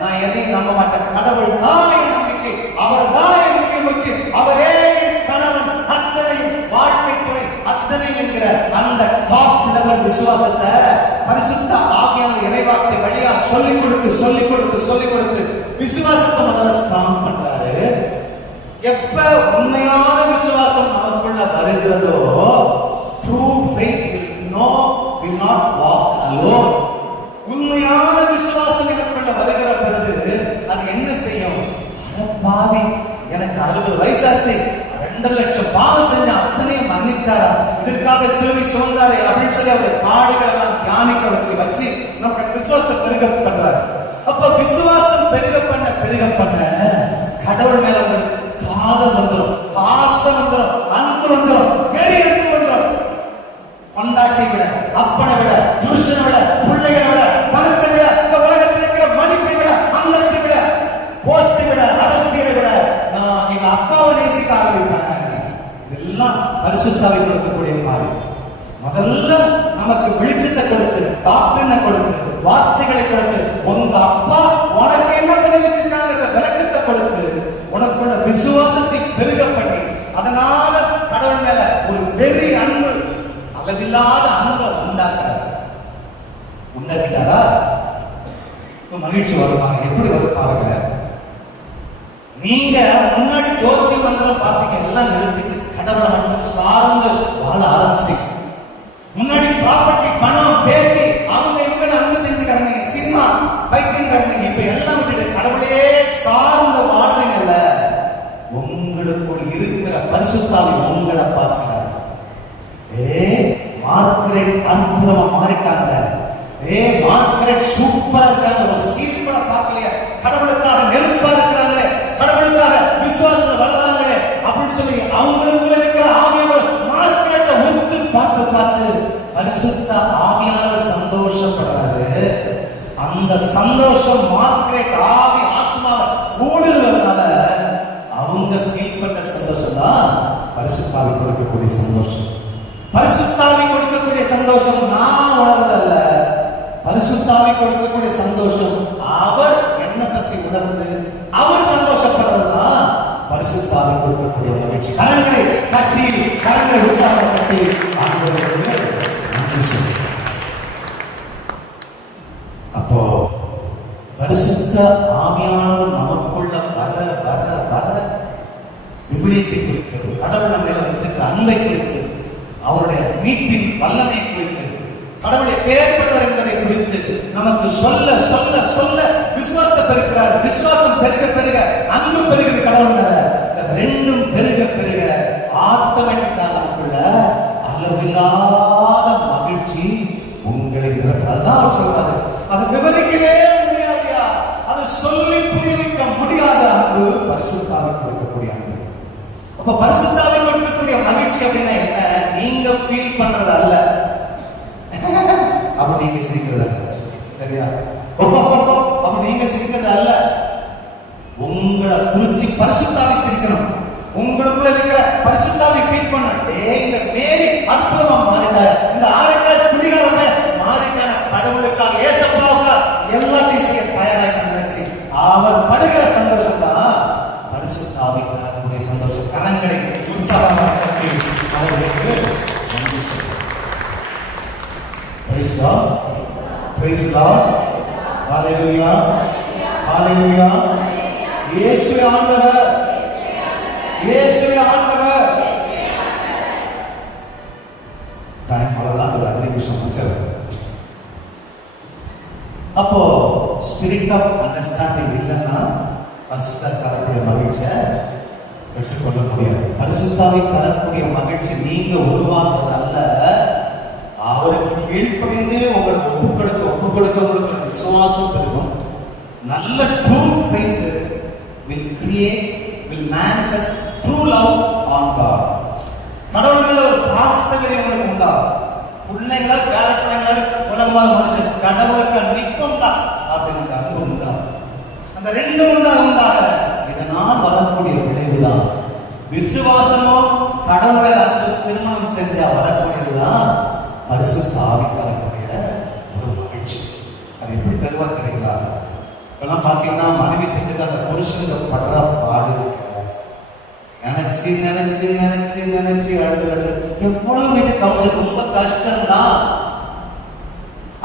நான் எதையும் நம்ப மாட்டேன், கடவுள் தான் என் நம்பிக்கை, அவர் தான் என் முயற்சி, அவரே என் கணவன், அத்தனையும் வாழ்க்கை துணை, அத்தனை என்கிற அந்த டாப் லெவல் விசுவாசத்தை பரிசுத்த ஆவியானவர் இறைவார்த்தை வழியா சொல்லிக் கொடுத்து சொல்லிக் கொடுத்து சொல்லிக் கொடுத்து விசுவாசத்தை முதல்ல ஸ்ட்ராங் பண்றாரு. எப்ப உண்மையான விசுவாசம் நமக்குள்ள வருகிறதோ, true faith will not walk alone. உண்மையான விசுவாசம் எனக்குள்ள வருகிற பொழுது அது என்ன செய்யும்? பாவி, எனக்கு 60 வயசாச்சு, 2 லட்சம் பாவம் செஞ்ச அத்தனையும் மன்னிச்சாரா, இதற்காக சிலுவை சுமந்தாரே அப்படின்னு சொல்லி அவருடைய பாடுகள் எல்லாம் தியானிக்க வச்சு நமக்கு விசுவாசத்தை பெருக பண்றாரு. அப்ப விசுவாசம் பெருக பண்ண கடவுள் மேல உங்களுக்கு காதல் வந்துடும், பாசம் வந்துடும், அன்பு வந்துடும், பெரிய அன்பு வந்துடும். பொண்டாட்டி விட, அப்பனை விட, புருஷனை விட, பிள்ளைகளை விட, பணத்தை விட, இந்த உலகத்தில் இருக்கிற மதிப்பை விட, அந்தஸ்தை விட, போஸ்டை விட, அரசியலை விட நான் எங்க அப்பாவை நேசிக்க ஆரம்பிப்பேன். இதெல்லாம் பரிசுத்த ஆவி கொடுக்கக்கூடிய காரியம். முதல்ல நமக்கு வெளிச்சத்தை கொடுத்து, டாக்டரினை கொடுத்து, வார்த்தைகளை கொடுத்து, உங்க அப்பா உனக்கு என்ன பண்ணி வச்சிருக்காங்க விளக்கத்தை கொடுத்து, உனக்குள்ள விசுவாசத்தை பெருக பண்ணி, அதனால கடவுள் மேல ஒரு வெறி அன்பு, அளவில்லாத அன்பை உண்டாக்குற உண்டாக்கிட்டாரா? மகிழ்ச்சி வருவாங்க. எப்படி வரும் பாருங்க. நீங்க முன்னாடி ஜோசிய மந்திரம் பார்த்தீங்க, எல்லாம் நிறுத்திட்டு கடவுளை மட்டும் சார்ந்து வாழ ஆரம்பிச்சிட்டீங்க. முன்னாடி ப்ராப்பர்ட்டி, பணம், பேத்தி, அவங்க இவங்க அன்பு செஞ்சு கிடந்தீங்க, சினிமா பைத்தியம் கிடந்தீங்க. இப்ப எல்லாம் விட்டுட்டு கடவுளையே சார்ந்து வாழ்றீங்கல்ல, உங்களுக்குள் இருக்கிற பரிசுத்தாவி உங்களை பார்க்கிறார். மார்கரெட் அற்புதமா மாறிட்டாங்க. மார்கரெட் சூப்பரா இருக்காங்க. ஒரு சீர்பட பார்க்கலையா? கடவுளுக்காக நெருப்பா இருக்கிறாங்க, கடவுளுக்காக விசுவாசம் வளர்றாங்க அப்படின்னு சொல்லி அவங்களுக்குள்ள இருக்கிற ஆவியானவர் மார்கரெட்டை ஒத்து பார்த்து பார்த்து பரிசுத்த ஆவியானவர் சந்தோஷப்படுறாரு. அந்த சந்தோஷம் மார்கரெட் ஆவி ஆத்மாவை ஊடுருவதனால அவங்க ஃபீல் பண்ற சந்தோஷம் தான் பரிசுத்தாவி கொடுக்கக்கூடிய சந்தோஷம். பரிசுத்தாவி கொடுக்கக்கூடிய சந்தோஷம் நான் உணர்றதல்ல, பரிசுத்தாவி கொடுக்கக்கூடிய சந்தோஷம் அவர் என்ன பத்தி உணர்ந்து அவர் சந்தோஷப்படுறதுதான் பரிசுத்தாவி கொடுக்கக்கூடிய மகிழ்ச்சி. கரங்களை தட்டி, கரங்களை உற்சாகம் தட்டி அப்போ பரிசுத்த ஆவியானவர் நமக்குள்ள வர வர வர விவிலியத்தை குறித்து, கடவுள் நம்ம மேல வச்சிருக்கிற அன்பை குறித்து, அவருடைய மீட்பின் வல்லமை குறித்து, கடவுளை பெயர் பெற்றவர் என்பதை குறித்து நமக்கு சொல்ல சொல்ல சொல்ல விசுவாசத்தை பெருக்கிறார். விசுவாசம் பெருக பெருக அன்பு பெருகுது கடவுள் மேல. இந்த ரெண்டும் பெருக பெருக ஆட்டோமேட்டிக்கா நமக்குள்ள அளவில்லாத மகிழ்ச்சி உங்களை அதுதான் அவர் சொல்றாரு. அதை விவரிக்கவே முடியாதியா, அதை சொல்லி புரிய வைக்க முடியாத அன்பு பரிசுத்தாவி கொடுக்கக்கூடிய அன்பு. அப்ப பரிசுத்தாவி கொடுக்கக்கூடிய மகிழ்ச்சி அப்படின்னா என்ன? நீங்க ஃபீல் பண்றது அல்ல, அப்ப நீங்க சிரிக்கிறது அல்ல. சரியா? அப்ப நீங்க சிரிக்கிறது அல்ல, உங்களை குறிச்சி பரிசுத்தாவி சிரிக்கணும். உங்களுக்குள்ள இருக்கிற பரிசுத்தாவி ஃபீல் பண்ண, இந்த மேரி அற்புதமா மாறிட்டார், இந்த ஆரக்காஜ் குடிகாரங்க மாறிட்டான, கடவுளுக்காக ஏசப்பாவுக்காக எல்லாத்தையும் செய்ய தயாராக நினைச்சு அவர் படுகிற சந்தோஷம் தான் பரிசுத்தாவி தரக்கூடிய சந்தோஷம். கரங்களை உற்சாகமாக தட்டி அவர்களுக்கு நன்றி சொல்லுங்கள். Praise God. Praise God. Hallelujah. Hallelujah. இயேசுவே ஆண்டவர், இயேசுவே ஆண்டவர். டைம் அவ்வளவுதான், ஒரு 5 நிமிஷம் முடிச்சது. அப்போ ஸ்பிரிட் ஆஃப் அண்டர்ஸ்டாண்டிங் இல்லைன்னா பரிசுத்த தரக்கூடிய மகிழ்ச்சியை பெற்றுக்கொள்ள முடியாது. பரிசுத்தாவை தரக்கூடிய மகிழ்ச்சி நீங்க உருவாக்குறது அல்ல, அவருக்கு கீழ்ப்படிந்து உங்களுக்கு ஒப்பு கொடுக்க உங்களுக்கு விசுவாசம் பெருகும். நல்ல true faith will create, will manifest true love on God. கடவுள் மேல ஒரு பாசம் உங்களுக்கு உண்டாகும். பிள்ளைங்களா வேற பிள்ளைங்களா உலகமான மனுஷன் கடவுளுக்கு நிற்பம்டா அப்படின்னு அன்பு உண்டாகும். அந்த ரெண்டு உண்டாக இதனால் வரக்கூடிய விளைவுதான் விசுவாசமோ கடவுள் மேல அன்பு திருமணம் செஞ்சா வரக்கூடியதுதான் பரிசுத்த ஆவி தரக்கூடிய ஒரு மகிழ்ச்சி. அது எப்படி தருவா தெரியுங்களா? இப்பெல்லாம் பாத்தீங்கன்னா மனைவி செஞ்சது அந்த புருஷங்க படுற பாடு நினைச்சு நினைச்சு நினைச்சு நினைச்சு அழுது எவ்வளவு வீட்டு கவுன்சில் ரொம்ப கஷ்டம்தான்.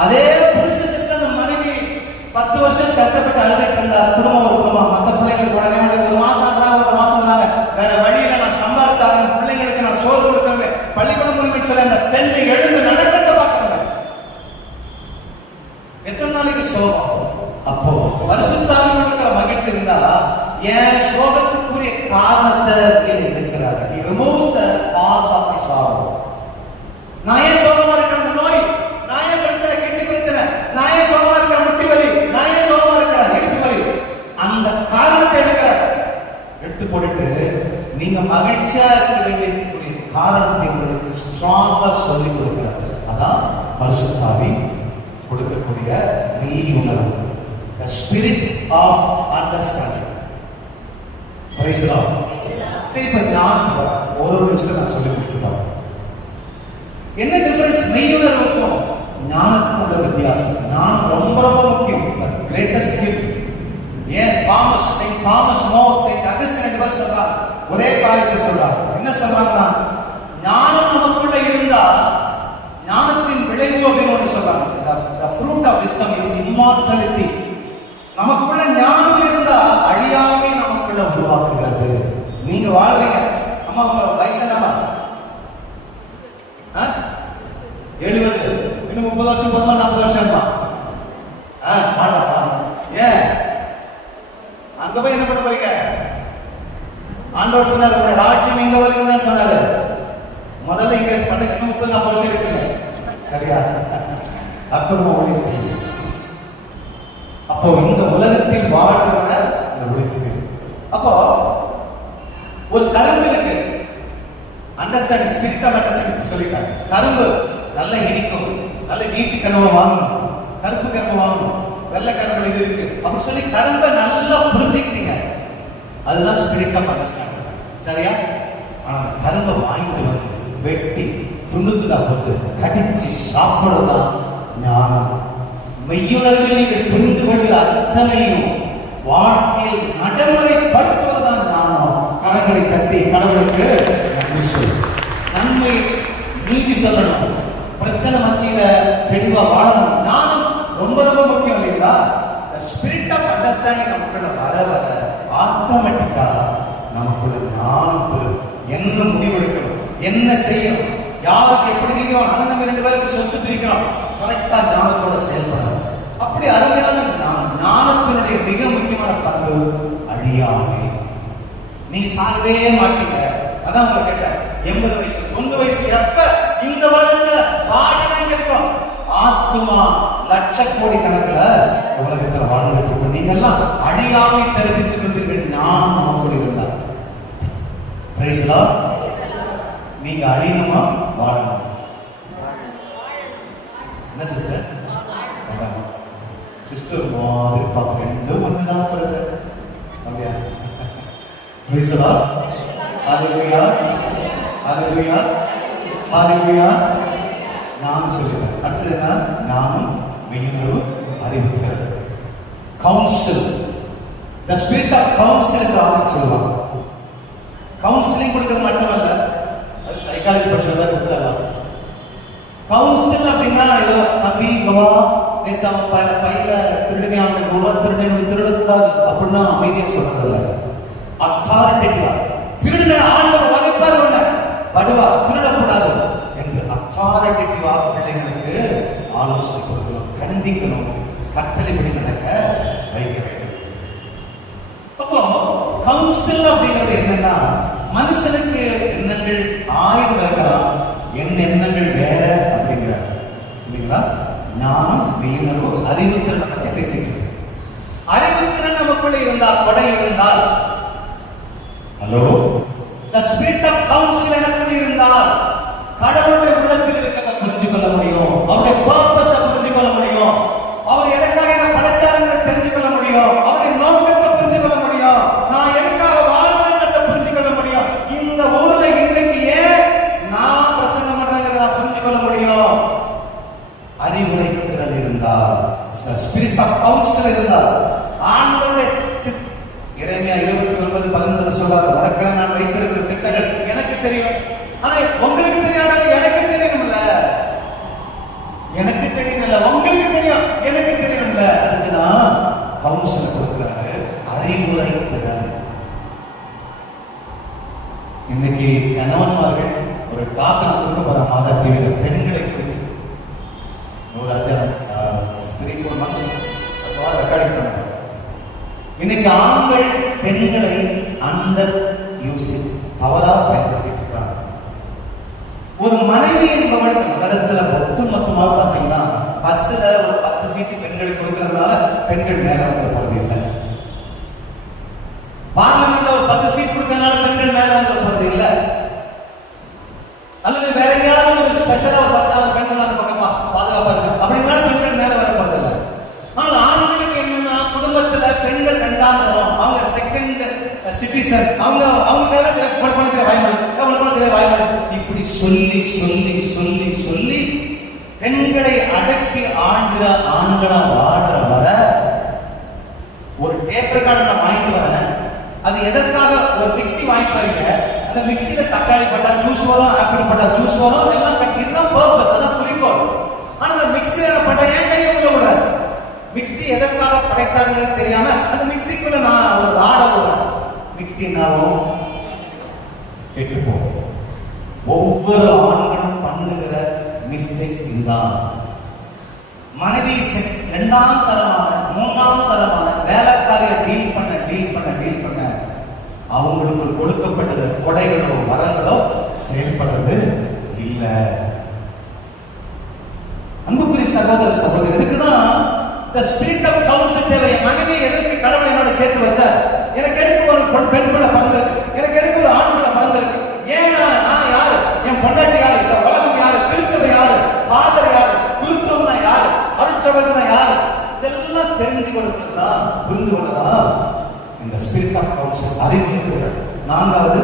அதே புருஷன் செஞ்ச அந்த மனைவி 10 வருஷம் கஷ்டப்பட்டு அழுதுட்டு இருந்தா, குடும்பம் ஒரு குடும்பம், மற்ற பிள்ளைங்களுக்கு உடனே ஒரு மாசம் வேற வழியில நான் சம்பாதிச்சாங்க, பிள்ளைங்களுக்கு நான் சோறு கொடுக்கிறேன், பள்ளிக்கூடம் முடிவு சொல்ல அந்த பெண்ணை எழுந்து நடக்கிறத பார்க்கிறேன். எத்தனை நாளைக்கு சோகம்? அப்போ பரிசுத்தாவி கொடுக்கிற மகிழ்ச்சி இருந்தா என் சோகத்துக்குரிய காரணத்தை இருக்கிறார். He removes the cause of my sorrow. நான் ஏன் சோகமா இருக்கிற நோய், நான் ஏன் பிரச்சனை கிட்னி பிரச்சனை, நான் ஏன் சோகமா இருக்கிற முட்டி வலி, நான் ஏன் சோகமா இருக்கிற இடுப்பு வலி, அந்த காரணத்தை எடுத்து போட்டுட்டு நீங்க மகிழ்ச்சியா இருக்க வேண்டிய காரணத்தை உங்களுக்கு ஸ்ட்ராங்கா சொல்லி கொடுக்கிறார். அதான் பரிசுத்தாவி கொடுக்கக்கூடிய நீதி உணர்வு, the spirit of understanding. Praise the Lord. சரி, இப்ப ஞானம் ஒரு விஷயம் நான் சொல்லி கொடுத்துட்டோம். என்ன டிஃபரன்ஸ் மெய்யுணர்வுக்கும் ஞானத்துக்கும் உள்ள வித்தியாசம்? ஞானம் ரொம்ப ரொம்ப முக்கியம், கிரேட்டஸ்ட் கிஃப்ட். ஏன் செயின்ட் தாமஸ் மோர், செயின்ட் அகஸ்டின் என்பவர் சொல்றார், ஒரே காரியத்தை சொல்றார். என்ன சொல்றாங்கன்னா, ஞானம் நமக்குள்ள இருந்தா ஞானத்தின் விளைவு அப்படின்னு ஒன்று சொல்றாங்க. The fruit fruit of wisdom is immortality. நமக்குள்ள ஞானம் இருந்தா அழியாமை நமக்குள்ள உருவாக்குகிறது. நீங்க வாழ்றீங்க, அம்மா உங்க வயசு என்னமா? 70, இன்னும் 30 வருஷம் போதுமா, 40 வருஷம் தான். ஏன் அங்க போய் என்ன பண்ண போறீங்க? ஆண்டவர் சொன்னார், ராஜ்யம் இங்க வருகிறதா சொன்னாரு. முதல்ல இங்க பண்ண இன்னும் 30-40 வருஷம் இருக்குங்க, சரியா? அப்புறமா ஒளி செய்யும். அப்போ இந்த உலகத்தில் வாழ்றவங்க இந்த ஒளி செய்யும். அப்போ ஒரு கரும்பு இருக்கு, அண்டர்ஸ்டாண்டிங் ஸ்பிரிட் ஆஃப் அண்டர்ஸ்டாண்டிங் சொல்லிட்டாங்க. கரும்பு நல்ல இனிக்கும், நல்ல நீட்டு கரும்பு வாங்கணும், கருப்பு கரும்பு வாங்கணும், வெள்ளை கரும்பு இது இருக்கு அப்படி சொல்லி கரும்பை நல்லா புரிஞ்சுக்கிட்டீங்க. அதுதான் ஸ்பிரிட் ஆஃப் அண்டர்ஸ்டாண்டிங், சரியா? ஆனா அந்த கரும்பை வாங்கிட்டு வந்து வெட்டி துண்டுக்குதா போட்டு கடிச்சு சாப்பிடுறதுதான் ஞானம். மெய்யுணர்வில் நீங்கள் புரிந்து கொள்கிற அத்தனையும் வாழ்க்கையில் நடைமுறைப்படுத்துவதுதான் ஞானம். கரங்களை தட்டி கடவுளுக்கு நன்றி சொல். நன்மை நீதி சொல்லணும், பிரச்சனை மத்தியில தெளிவா வாழணும். ஞானம் ரொம்ப ரொம்ப முக்கியம் இல்லைங்களா? ஸ்பிரிட் ஆஃப் அண்டர்ஸ்டாண்டிங் நமக்குள்ள வர வர ஆட்டோமேட்டிக்கா நமக்குள்ள ஞானம் பெறும். என்ன முடிவெடுக்கணும், என்ன செய்யணும், யாருக்கு எப்படி நீக்கிறோம், அண்ணன் 2 பேருக்கு சொத்து பிரிக்கிறோம், கரெக்டா ஞானத்தோட செயல்படணும். அப்படி அருமையான ஞானத்தினுடைய மிக முக்கியமான பண்பு அழியாமை. நீ சாகவே மாட்டீங்க. அதான் உங்களை கேட்டேன், 80 வயசு 90 வயசு எப்ப இந்த உலகத்துல வாடினாங்க இருக்கோம், ஆத்மா லட்சக்கோடி கணக்குல உலகத்துல வாழ்ந்துட்டு இருக்கோம். நீங்க எல்லாம் அழியாமை தெரிவித்துக் கொண்டீர்கள், ஞானம் நமக்கு இருந்தார். Price the Lord. நீங்க அழியணுமா வாழணும்? என்ன சிஸ்டர்? சிஸ்டர் மாதிரி பார்க்க ரெண்டும் ஒண்ணுதான் பிறகு அப்படியா? Praise the Lord. Hallelujah, hallelujah, hallelujah. நானும் சொல்லுவேன். அடுத்தது என்ன? ஞானம், மெய்யுணர்வு, அறிவுத்திறன். Counsel, the spirit of counsel என்று ஆரம்பிச்சு சொல்லுவாங்க. கவுன்சிலிங் கொடுக்கிறது மட்டுமல்ல, அது சைக்காலஜி படிச்சதா கொடுத்தாங்க. கவுன்சில் அப்படின்னா ஏதோ தம்பி வா நேற்று அவன் பையில திருடனே, அவனுக்கு ரூபா திருடனே, திருடக்கூடாது அப்படின்னா அமைதியா சொல்றதில்ல. அத்தாரிட்டேட்டிவா திருடனை ஆண்டவர் வதைப்பார், படுவா திருடக்கூடாது என்று அத்தாரிட்டேட்டிவா பிள்ளைங்களுக்கு ஆலோசனை கொடுக்கணும், கண்டிக்கணும், கட்டளைப்படி நடக்க வைக்க வேண்டும். அப்போ கவுன்சில் அப்படிங்கிறது என்னன்னா, மனுஷனுக்கு எண்ணங்கள் 1000 இருக்கலாம், என் எண்ணங்கள் வேற அப்படிங்கிறார் இல்லைங்களா? ஞானம், மெய்யுணர்வு, அறிவுத்திறனை பற்றி பேசிக்கிறோம். அறிவுத்திறன் நமக்குள்ள இருந்தால், கொடை இருந்தால், hello, the spirit of counsel எனக்குள்ள இருந்தால் கடவுளுடைய உள்ளத்தில் இருக்கிறத புரிஞ்சு கொள்ள முடியும், அவருடைய பர்பஸ புரிஞ்சு கொள்ள முடியும், அவர் எதற்காக என்ன படைச்சாருன்னு தெரிஞ்சு கொள்ள முடியும், அவருடைய நோக்கத்தை புரிஞ்சு கொள்ள முடியும், நான் எதற்காக வாழ்றேன்றதை புரிஞ்சு கொள்ள முடியும், இந்த ஊர்ல இன்னைக்கு ஏன் நான் பிரசங்கம் பண்றேங்கிறத நான் புரிஞ்சு கொள்ள முடியும். அறிவுரை திறன் இருந்தால், ஸ்பிரிட் ஆஃப் கவுன்சில் இருந்தால், ஆண்டவருடைய எரேமியா 29:11 சொல்றாரு, உனக்கு நான் வைத்திருக்கிற திட்டங்கள் எனக்கு தெரியும், ஆனா உங்களுக்கு தெரியாத எனக்கு தெரியணும்ல, எனக்கு தெரியணும்ல, உங்களுக்கு தெரியும், எனக்கு தெரியணும்ல. அதுக்கு நான் கவுன்சில் கொடுக்கிறாரு, அறிவுரை திறன். இன்னைக்கு கணவன்மார்கள் ஒரு டாக் நான் கொடுக்க போற மாதா டிவியில பெண்களை குறித்து ஒரு 3-4 மாசம் ரெக்கார்டிங் பண்ண. இன்னைக்கு ஆண்கள் பெண்களை அண்டர் யூசிங், தவறா பயன்படுத்திட்டு இருக்காங்க. ஒரு மனைவி என்பவள் உலகத்துல ஒட்டுமொத்தமாக பார்த்தீங்கன்னா, பஸ்ல ஒரு 10 சீட்டு பெண்களுக்கு கொடுக்கறதுனால பெண்கள் மேல வந்து போறது இல்லை, பார்லிமெண்ட்ல ஒரு 10 சீட் கொடுக்கறதுனால பெண்கள் மேல வந்து போறது இல்லை, அல்லது வேற எங்கேயாவது ஒரு ஸ்பெஷலா ஒரு 10 பெண்கள் அந்த பக்கமா பாதுகாப்பா இருக்கு அப்படின்னா பெண்கள் மேல வர போறது இல்லை. ஆனால் ஆண்களுக்கு என்னன்னா, குடும்பத்துல பெண்கள் 2ஆம் தரம், அவங்க செகண்ட் சிட்டிசன், அவங்க இப்படி சொல்லி சொல்லி சொல்லி சொல்லி பெண்களை அடக்கி ஆண்கிற ஆண்களா வாழ்ற வர ஒரு டேப் ரெக்கார்டர் நான் வாங்கிட்டு வரேன். அது எதற்காக? ஒரு மிக்சி வாங்கிட்டு வரீங்க, அந்த மிக்சியில தக்காளி பட்டா ஜூஸ் வரும், ஆப்பிள் பட்டா ஜூஸ் வரும், எல்லாம் இதுதான் பர்பஸ், அதான் குறிக்கோள். ஆனா அந்த மிக்சியில பட்டா ஏன் கையை உள்ள விடுற? மிக்ஸி எதற்காக படைத்தார்கள் தெரியாம அந்த மிக்ஸிக்குள்ள நான் ஒரு ஆட போறேன். மிக்ஸினாலும் கெட்டு போகும். ஒவ்வொரு ஆண்களும் பண்ணுகிற மிஸ்டேக் இதுதான். மனைவி இரண்டாம் தரமான மூன்றாம் தரமான வேலைக்காரிய டீல் பண்ண அவங்களுக்கு கொடுக்கப்பட்டது கொடைகளோ வரங்களோ செயல்படுறது இல்லை. அன்புக்குரிய சகோதர சகோதரி, இதுக்குதான் the spirit of counsel தேவை. மனைவி எதற்கு கடவுளை என்னோட சேர்த்து வச்சார்? எனக்கு எதுக்கு ஒரு பெண் பிள்ளை பிறந்திருக்கு? எனக்கு எதுக்கு ஒரு ஆண் பிள்ளை பிறந்திருக்கு? ஏன் நான் யாரு? என் பொண்டாட்டி யாரு? இந்த உலகம் யாரு? திருச்சபை யாரு? ஃபாதர் யாரு? குருத்துவம்னா யாரு? அருட்சபைனா யாரு? இதெல்லாம் தெரிந்து கொடுக்கிறதா, புரிந்து கொள்ளதா இந்த ஸ்பிரிட் ஆஃப் கவுன்சில் அறிவுறுத்துகிறது. நான்காவது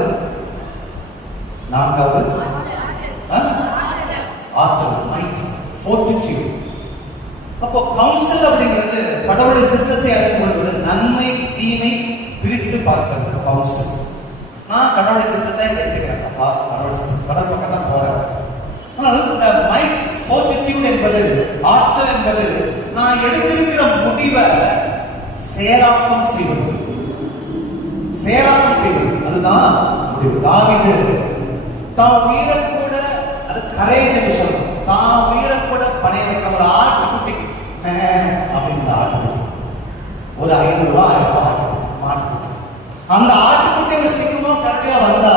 ஆற்றல், மைட், ஃபோர்ட்டிட்யூட். அப்போ கவுன்சில் அப்படிங்கிறது கடவுளுடைய சித்தத்தை அறிந்து கொள்வது, நன்மை தீமை பிரித்து பார்த்தது கவுன்சில். நான் கடவுளுடைய சித்தத்தை எடுத்துக்கிறேன், அப்பா கடவுளுடைய சித்தம் கடவுள் பக்கம் தான் போறேன். ஆனால் இந்த மைட், ஃபோர்ட்டிட்யூட் என்பது, ஆற்றல் என்பது நான் எடுத்திருக்கிற முடிவை செயலாக்கம் செய்வது, அதுதான் முடிவு. தாவீது தான் உயிரை கூட, அது கரேஜ் என்று சொல்றோம், தான் உயிரை கூட பணைய வைக்க ஒரு ஆட்டுக்குட்டி அப்படின்னு ஆட்டுக்குட்டி ஒரு 500 ரூபாய் ஆட்டுக்குட்டி, அந்த ஆட்டுக்குட்டி ஒரு சிங்கமோ கரெக்டா வந்தா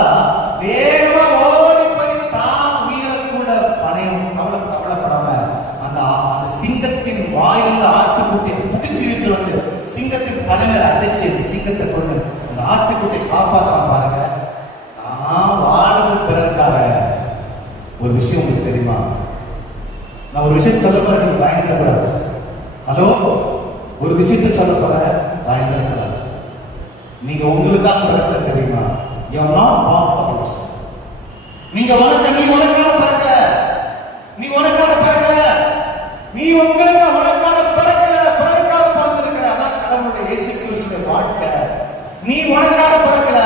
வேகமா ஓடி போய் தான் உயிரை கூட பணையம் கவலைப்படாம அந்த சிங்கத்தின் வாயிலிருந்து ஆட்டுக்குட்டியை புடிச்சுட்டு வந்து சிங்கத்தின் தலைமையில அடிச்சு சிங்கத்தை கொண்டு அந்த ஆட்டுக்குட்டியை காப்பாற்றாம பாருங்க. நான் வாழ்ந்து பிறருக்காக ஒரு விஷயம் உங்களுக்கு தெரியுமா? நான் ஒரு விஷயம் சொல்ல போற, நீங்க பயந்துடக்கூடாது. ஹலோ, ஒரு விஷயத்தை சொல்ல போற, பயந்துடக்கூடாது. நீங்க உங்களுக்காக பிறக்கல, தெரியுமா? You are not born for yourself. நீ உனக்காக பிறக்கல, நீ உனக்காக பிறக்கல, நீ உனக்காக பிறக்கல, பிறருக்காக பிறந்திருக்கிற. அதான் கடவுளுடைய இயேசு கிறிஸ்துவின் வாழ்க்கை. நீ உனக்காக பிறக்கல,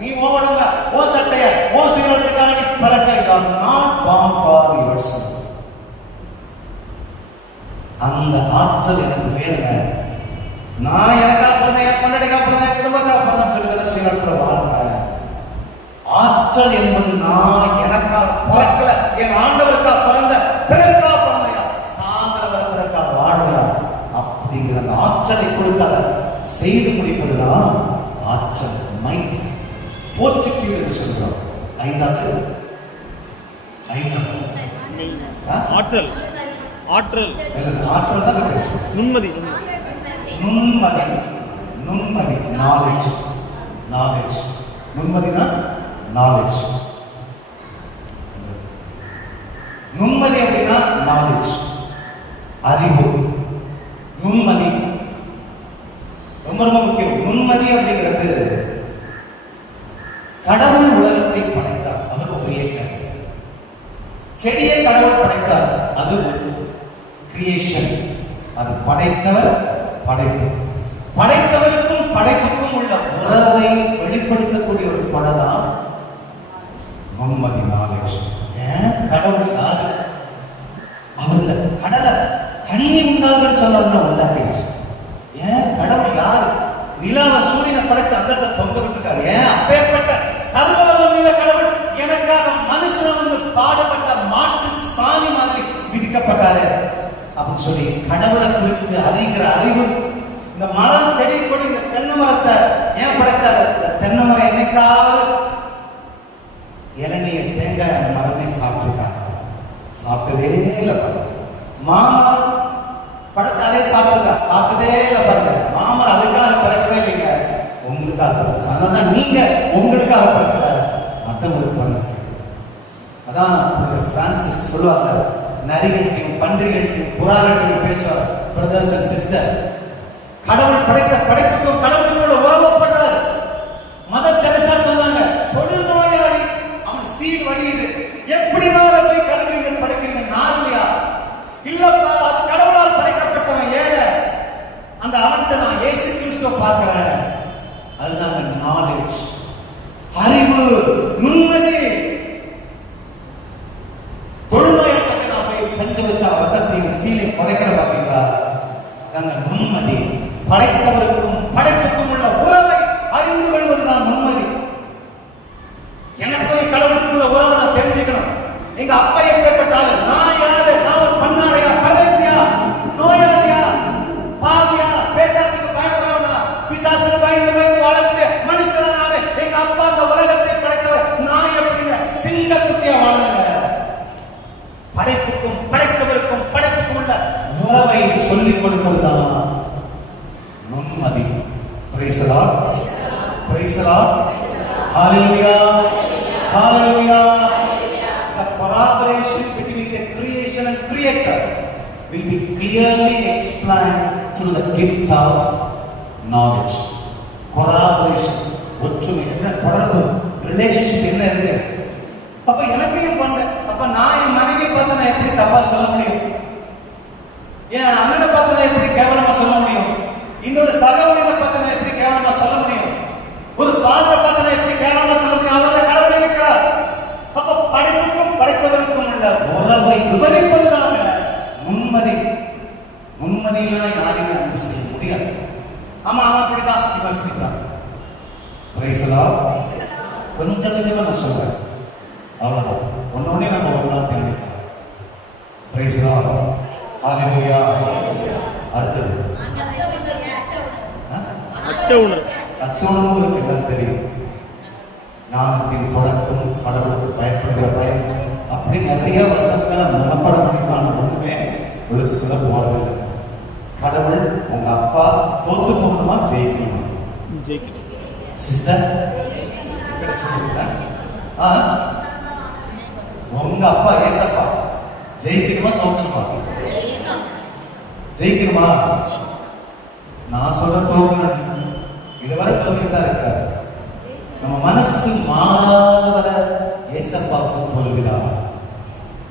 நீ உனக்கு ஓ சட்டைய ஓ சுயத்துக்காக நீ பிறக்க. You are not born for yourself. அந்த ஆற்றல் எனக்கு வேணுங்க. நான் எனக்காக பிறந்தேன், என் பொண்டாட்டிக்காக பிறந்தேன், குடும்பத்துக்காக பிறந்தேன் சொல்லுகிற சுயத்துல வாழ்க்கை. ஆற்றல் என்பது நான் எனக்காக பிறக்கல, என் ஆண்டவருக்காக பிறந்த, பிறருக்காக பிறந்தையா, சாதனவர்களுக்காக வாழ்வையா அப்படிங்கிற அந்த ஆற்றலை கொடுத்து அதை செய்து முடிப்பதுதான் ஆற்றல், மைட், ஃபோர்ட்டிட்யூட் என்று சொல்றோம். ஐந்தாவது ஆற்றல் ஆற்றல் ஆற்றல் தான் பேசுவோம். நுண்மதி நாலேஜ். நுண்மதினா நாலேஜ். நுண்மதி அப்படின்னா நாலேஜ், அறிவு. நுண்மதி ரொம்ப ரொம்ப முக்கியம். நுண்மதி அப்படிங்கிறது கடவுள் உலகத்தை படைத்தார், அவர் ஒரு இயக்கம். செடியை கடவுள் படைத்தார், அது கிரியேஷன். அது படைத்தவர், படைப்பு. படைத்தவருக்கும் படைப்புக்கும் உள்ள உறவை வெளிப்படுத்தக்கூடிய ஒரு படம் நுண்மதி, நாலேஜ். கடவுள் யாரு? அவர் இந்த கடலை தண்ணி உண்டாகுன்னு சொல்ல உண்டாக்கிடுச்சு. ஏன் கடவுள் யாரு? நிலாவை சூரியனை படைச்சு அந்த தொங்க விட்டுருக்காரு. ஏன் அப்பேற்பட்ட சர்வவல்லமையுள்ள கடவுள் எனக்காக மனுஷன் வந்து பாடுபட்ட மாட்டு சாணி மாதிரி விதிக்கப்பட்டாரு அப்படின்னு சொல்லி கடவுளை குறித்து அறிகிற அறிவு. இந்த மரம், செடி, கொடி, இந்த தென்னை மரத்தை ஏன் படைச்சாரு? இந்த தென்னை மரம் என்னைக்காவது இளநீய தேங்காய் அந்த மரமே சாப்பிட்டுருக்காங்க? சாப்பிட்டதே இல்லை. மாமரம் பழத்தை அதே சாப்பிட்டுருக்கா? சாப்பிட்டதே இல்லை. பாருங்க, மாமரம் அதுக்காக பிறக்கவே இல்லைங்க, உங்களுக்காக பிறகு. அதனால நீங்க உங்களுக்காக பிறக்கல, மற்றவங்களுக்கு பிறகு. அதான் பிரான்சிஸ் சொல்லுவாங்க, நரிகள்டையும் பன்றிகள்டையும் புறாகள்டையும் பேசுவார். பிரதர்ஸ் அண்ட் சிஸ்டர், கடவுள் படைத்த படைப்புக்கும் கடவுளுக்குள்ள உறவுப்படுறார். மதர் தெரசா சொன்னாங்க, தொழுநோயாளி அவன் சீர் வடியுது, எப்படி மேல போய் கடவுளீங்க படைக்கிறீங்க? நாளையா இல்லப்பா, அது கடவுளால் படைக்கப்பட்டவன் ஏழை, அந்த அவன்கிட்ட நான் இயேசு கிறிஸ்துவை பார்க்கிறேன். அதுதான் நாலேஜ், அறிவு, நுண்மதி. தொழுநோயாளி நான் போய் பஞ்ச வச்சா ரத்தத்தையும் சீலையும் படைக்கிற பார்த்தீங்களா? அதாங்க நுண்மதி. படைத்தவருக்கும் படைப்புக்கும் உள்ள உறவை அறிந்து கொள்வதுதான் நுண்மதி. எனக்கும் கடவுளுக்குள்ள உறவை நான் தெரிஞ்சுக்கணும். எங்க அப்பா எப்பேற்பட்டாலும் நான் யாரு? நான் ஒரு பண்ணாடையா, பரதேசியா, நோயாளியா, பாவியா, பேசாசுக்கு பயப்படுறவனா, பிசாசுக்கு பயந்து பயந்து வாழக்கூடிய மனுஷனா நானு? எங்க அப்பா அந்த உலகத்தை படைத்தவர், நான் எப்படிங்க சிங்க குட்டியா வாழணுங்க? படைப்புக்கும் படைத்தவருக்கும் படைப்புக்கும் உள்ள உறவை சொல்லிக் கொடுப்பதுதான் நுண்மதி. Praise the Lord, praise the Lord, hallelujah, hallelujah. The collaboration between the creation and creator will be clearly explained through the gift of knowledge. Collaboration, ஒற்றுமை, என்ன தொடர்பு, ரிலேஷன்ஷிப் என்ன இருக்கு? அப்ப எனக்கு ஏன் பண்ண? அப்ப நான் என் மனைவி பார்த்து நான் எப்படி தப்பா சொல்ல முடியும்? என் அண்ணனை பார்த்து நான் எப்படி கேவலமா சொல்ல முடியும்? இன்னொரு சகோதரனை பார்த்து நான் எப்படி கேவலமா சொல்ல முடியும்? ஒரு ஃபாதரை பார்த்து நான் எப்படி கேவலமா சொல்ல முடியும்? அவர் கடவுள் இருக்கிறார். அப்ப படைப்புக்கும் படைத்தவருக்கும் உள்ள உறவை விவரிப்பதுதான் நுண்மதி. நுண்மதி இல்லைன்னா யாரையுமே அன்பு செய்ய முடியாது. ஆமா அவன் அப்படிதான், இவன் இப்படித்தான். Price the Lord. கொஞ்சம் கொஞ்சமா நான் சொல்றேன், அவ்வளவுதான். ஒன்னொன்னே நம்ம ஒரு நாள் தியானிக்கலாம். பிரைஸ் தி லார்ட், ஹalleluya. அடுத்தது அச்ச உணர்வு. அச்ச உணர்வு உங்களுக்கு என்ன தெரியும்? ஞானத்தின் தொடக்கம், கடவுளுக்கு பயப்படுகிற பயம், அப்படி நிறைய வசனங்களை மனப்பாடம் பண்ணிக்கான ஒண்ணுமே எழுத்துக்குள்ள போறதில்லை. கடவுள் உங்க அப்பா தோத்து போகணுமா ஜெயிக்கணுமா? சிஸ்டர் சொல்லுங்க, உங்க அப்பா ஏசப்பா ஜெயிக்கணுமா தோக்கணுமா? ஜெயிக்கணுமா? நான் சொல்ற தோக்கணும். இதுவரை தோத்துட்டு தான் இருக்கிறார். நம்ம மனசு மாறாதவரை ஏசப்பாவுக்கும் தோல்விதான்.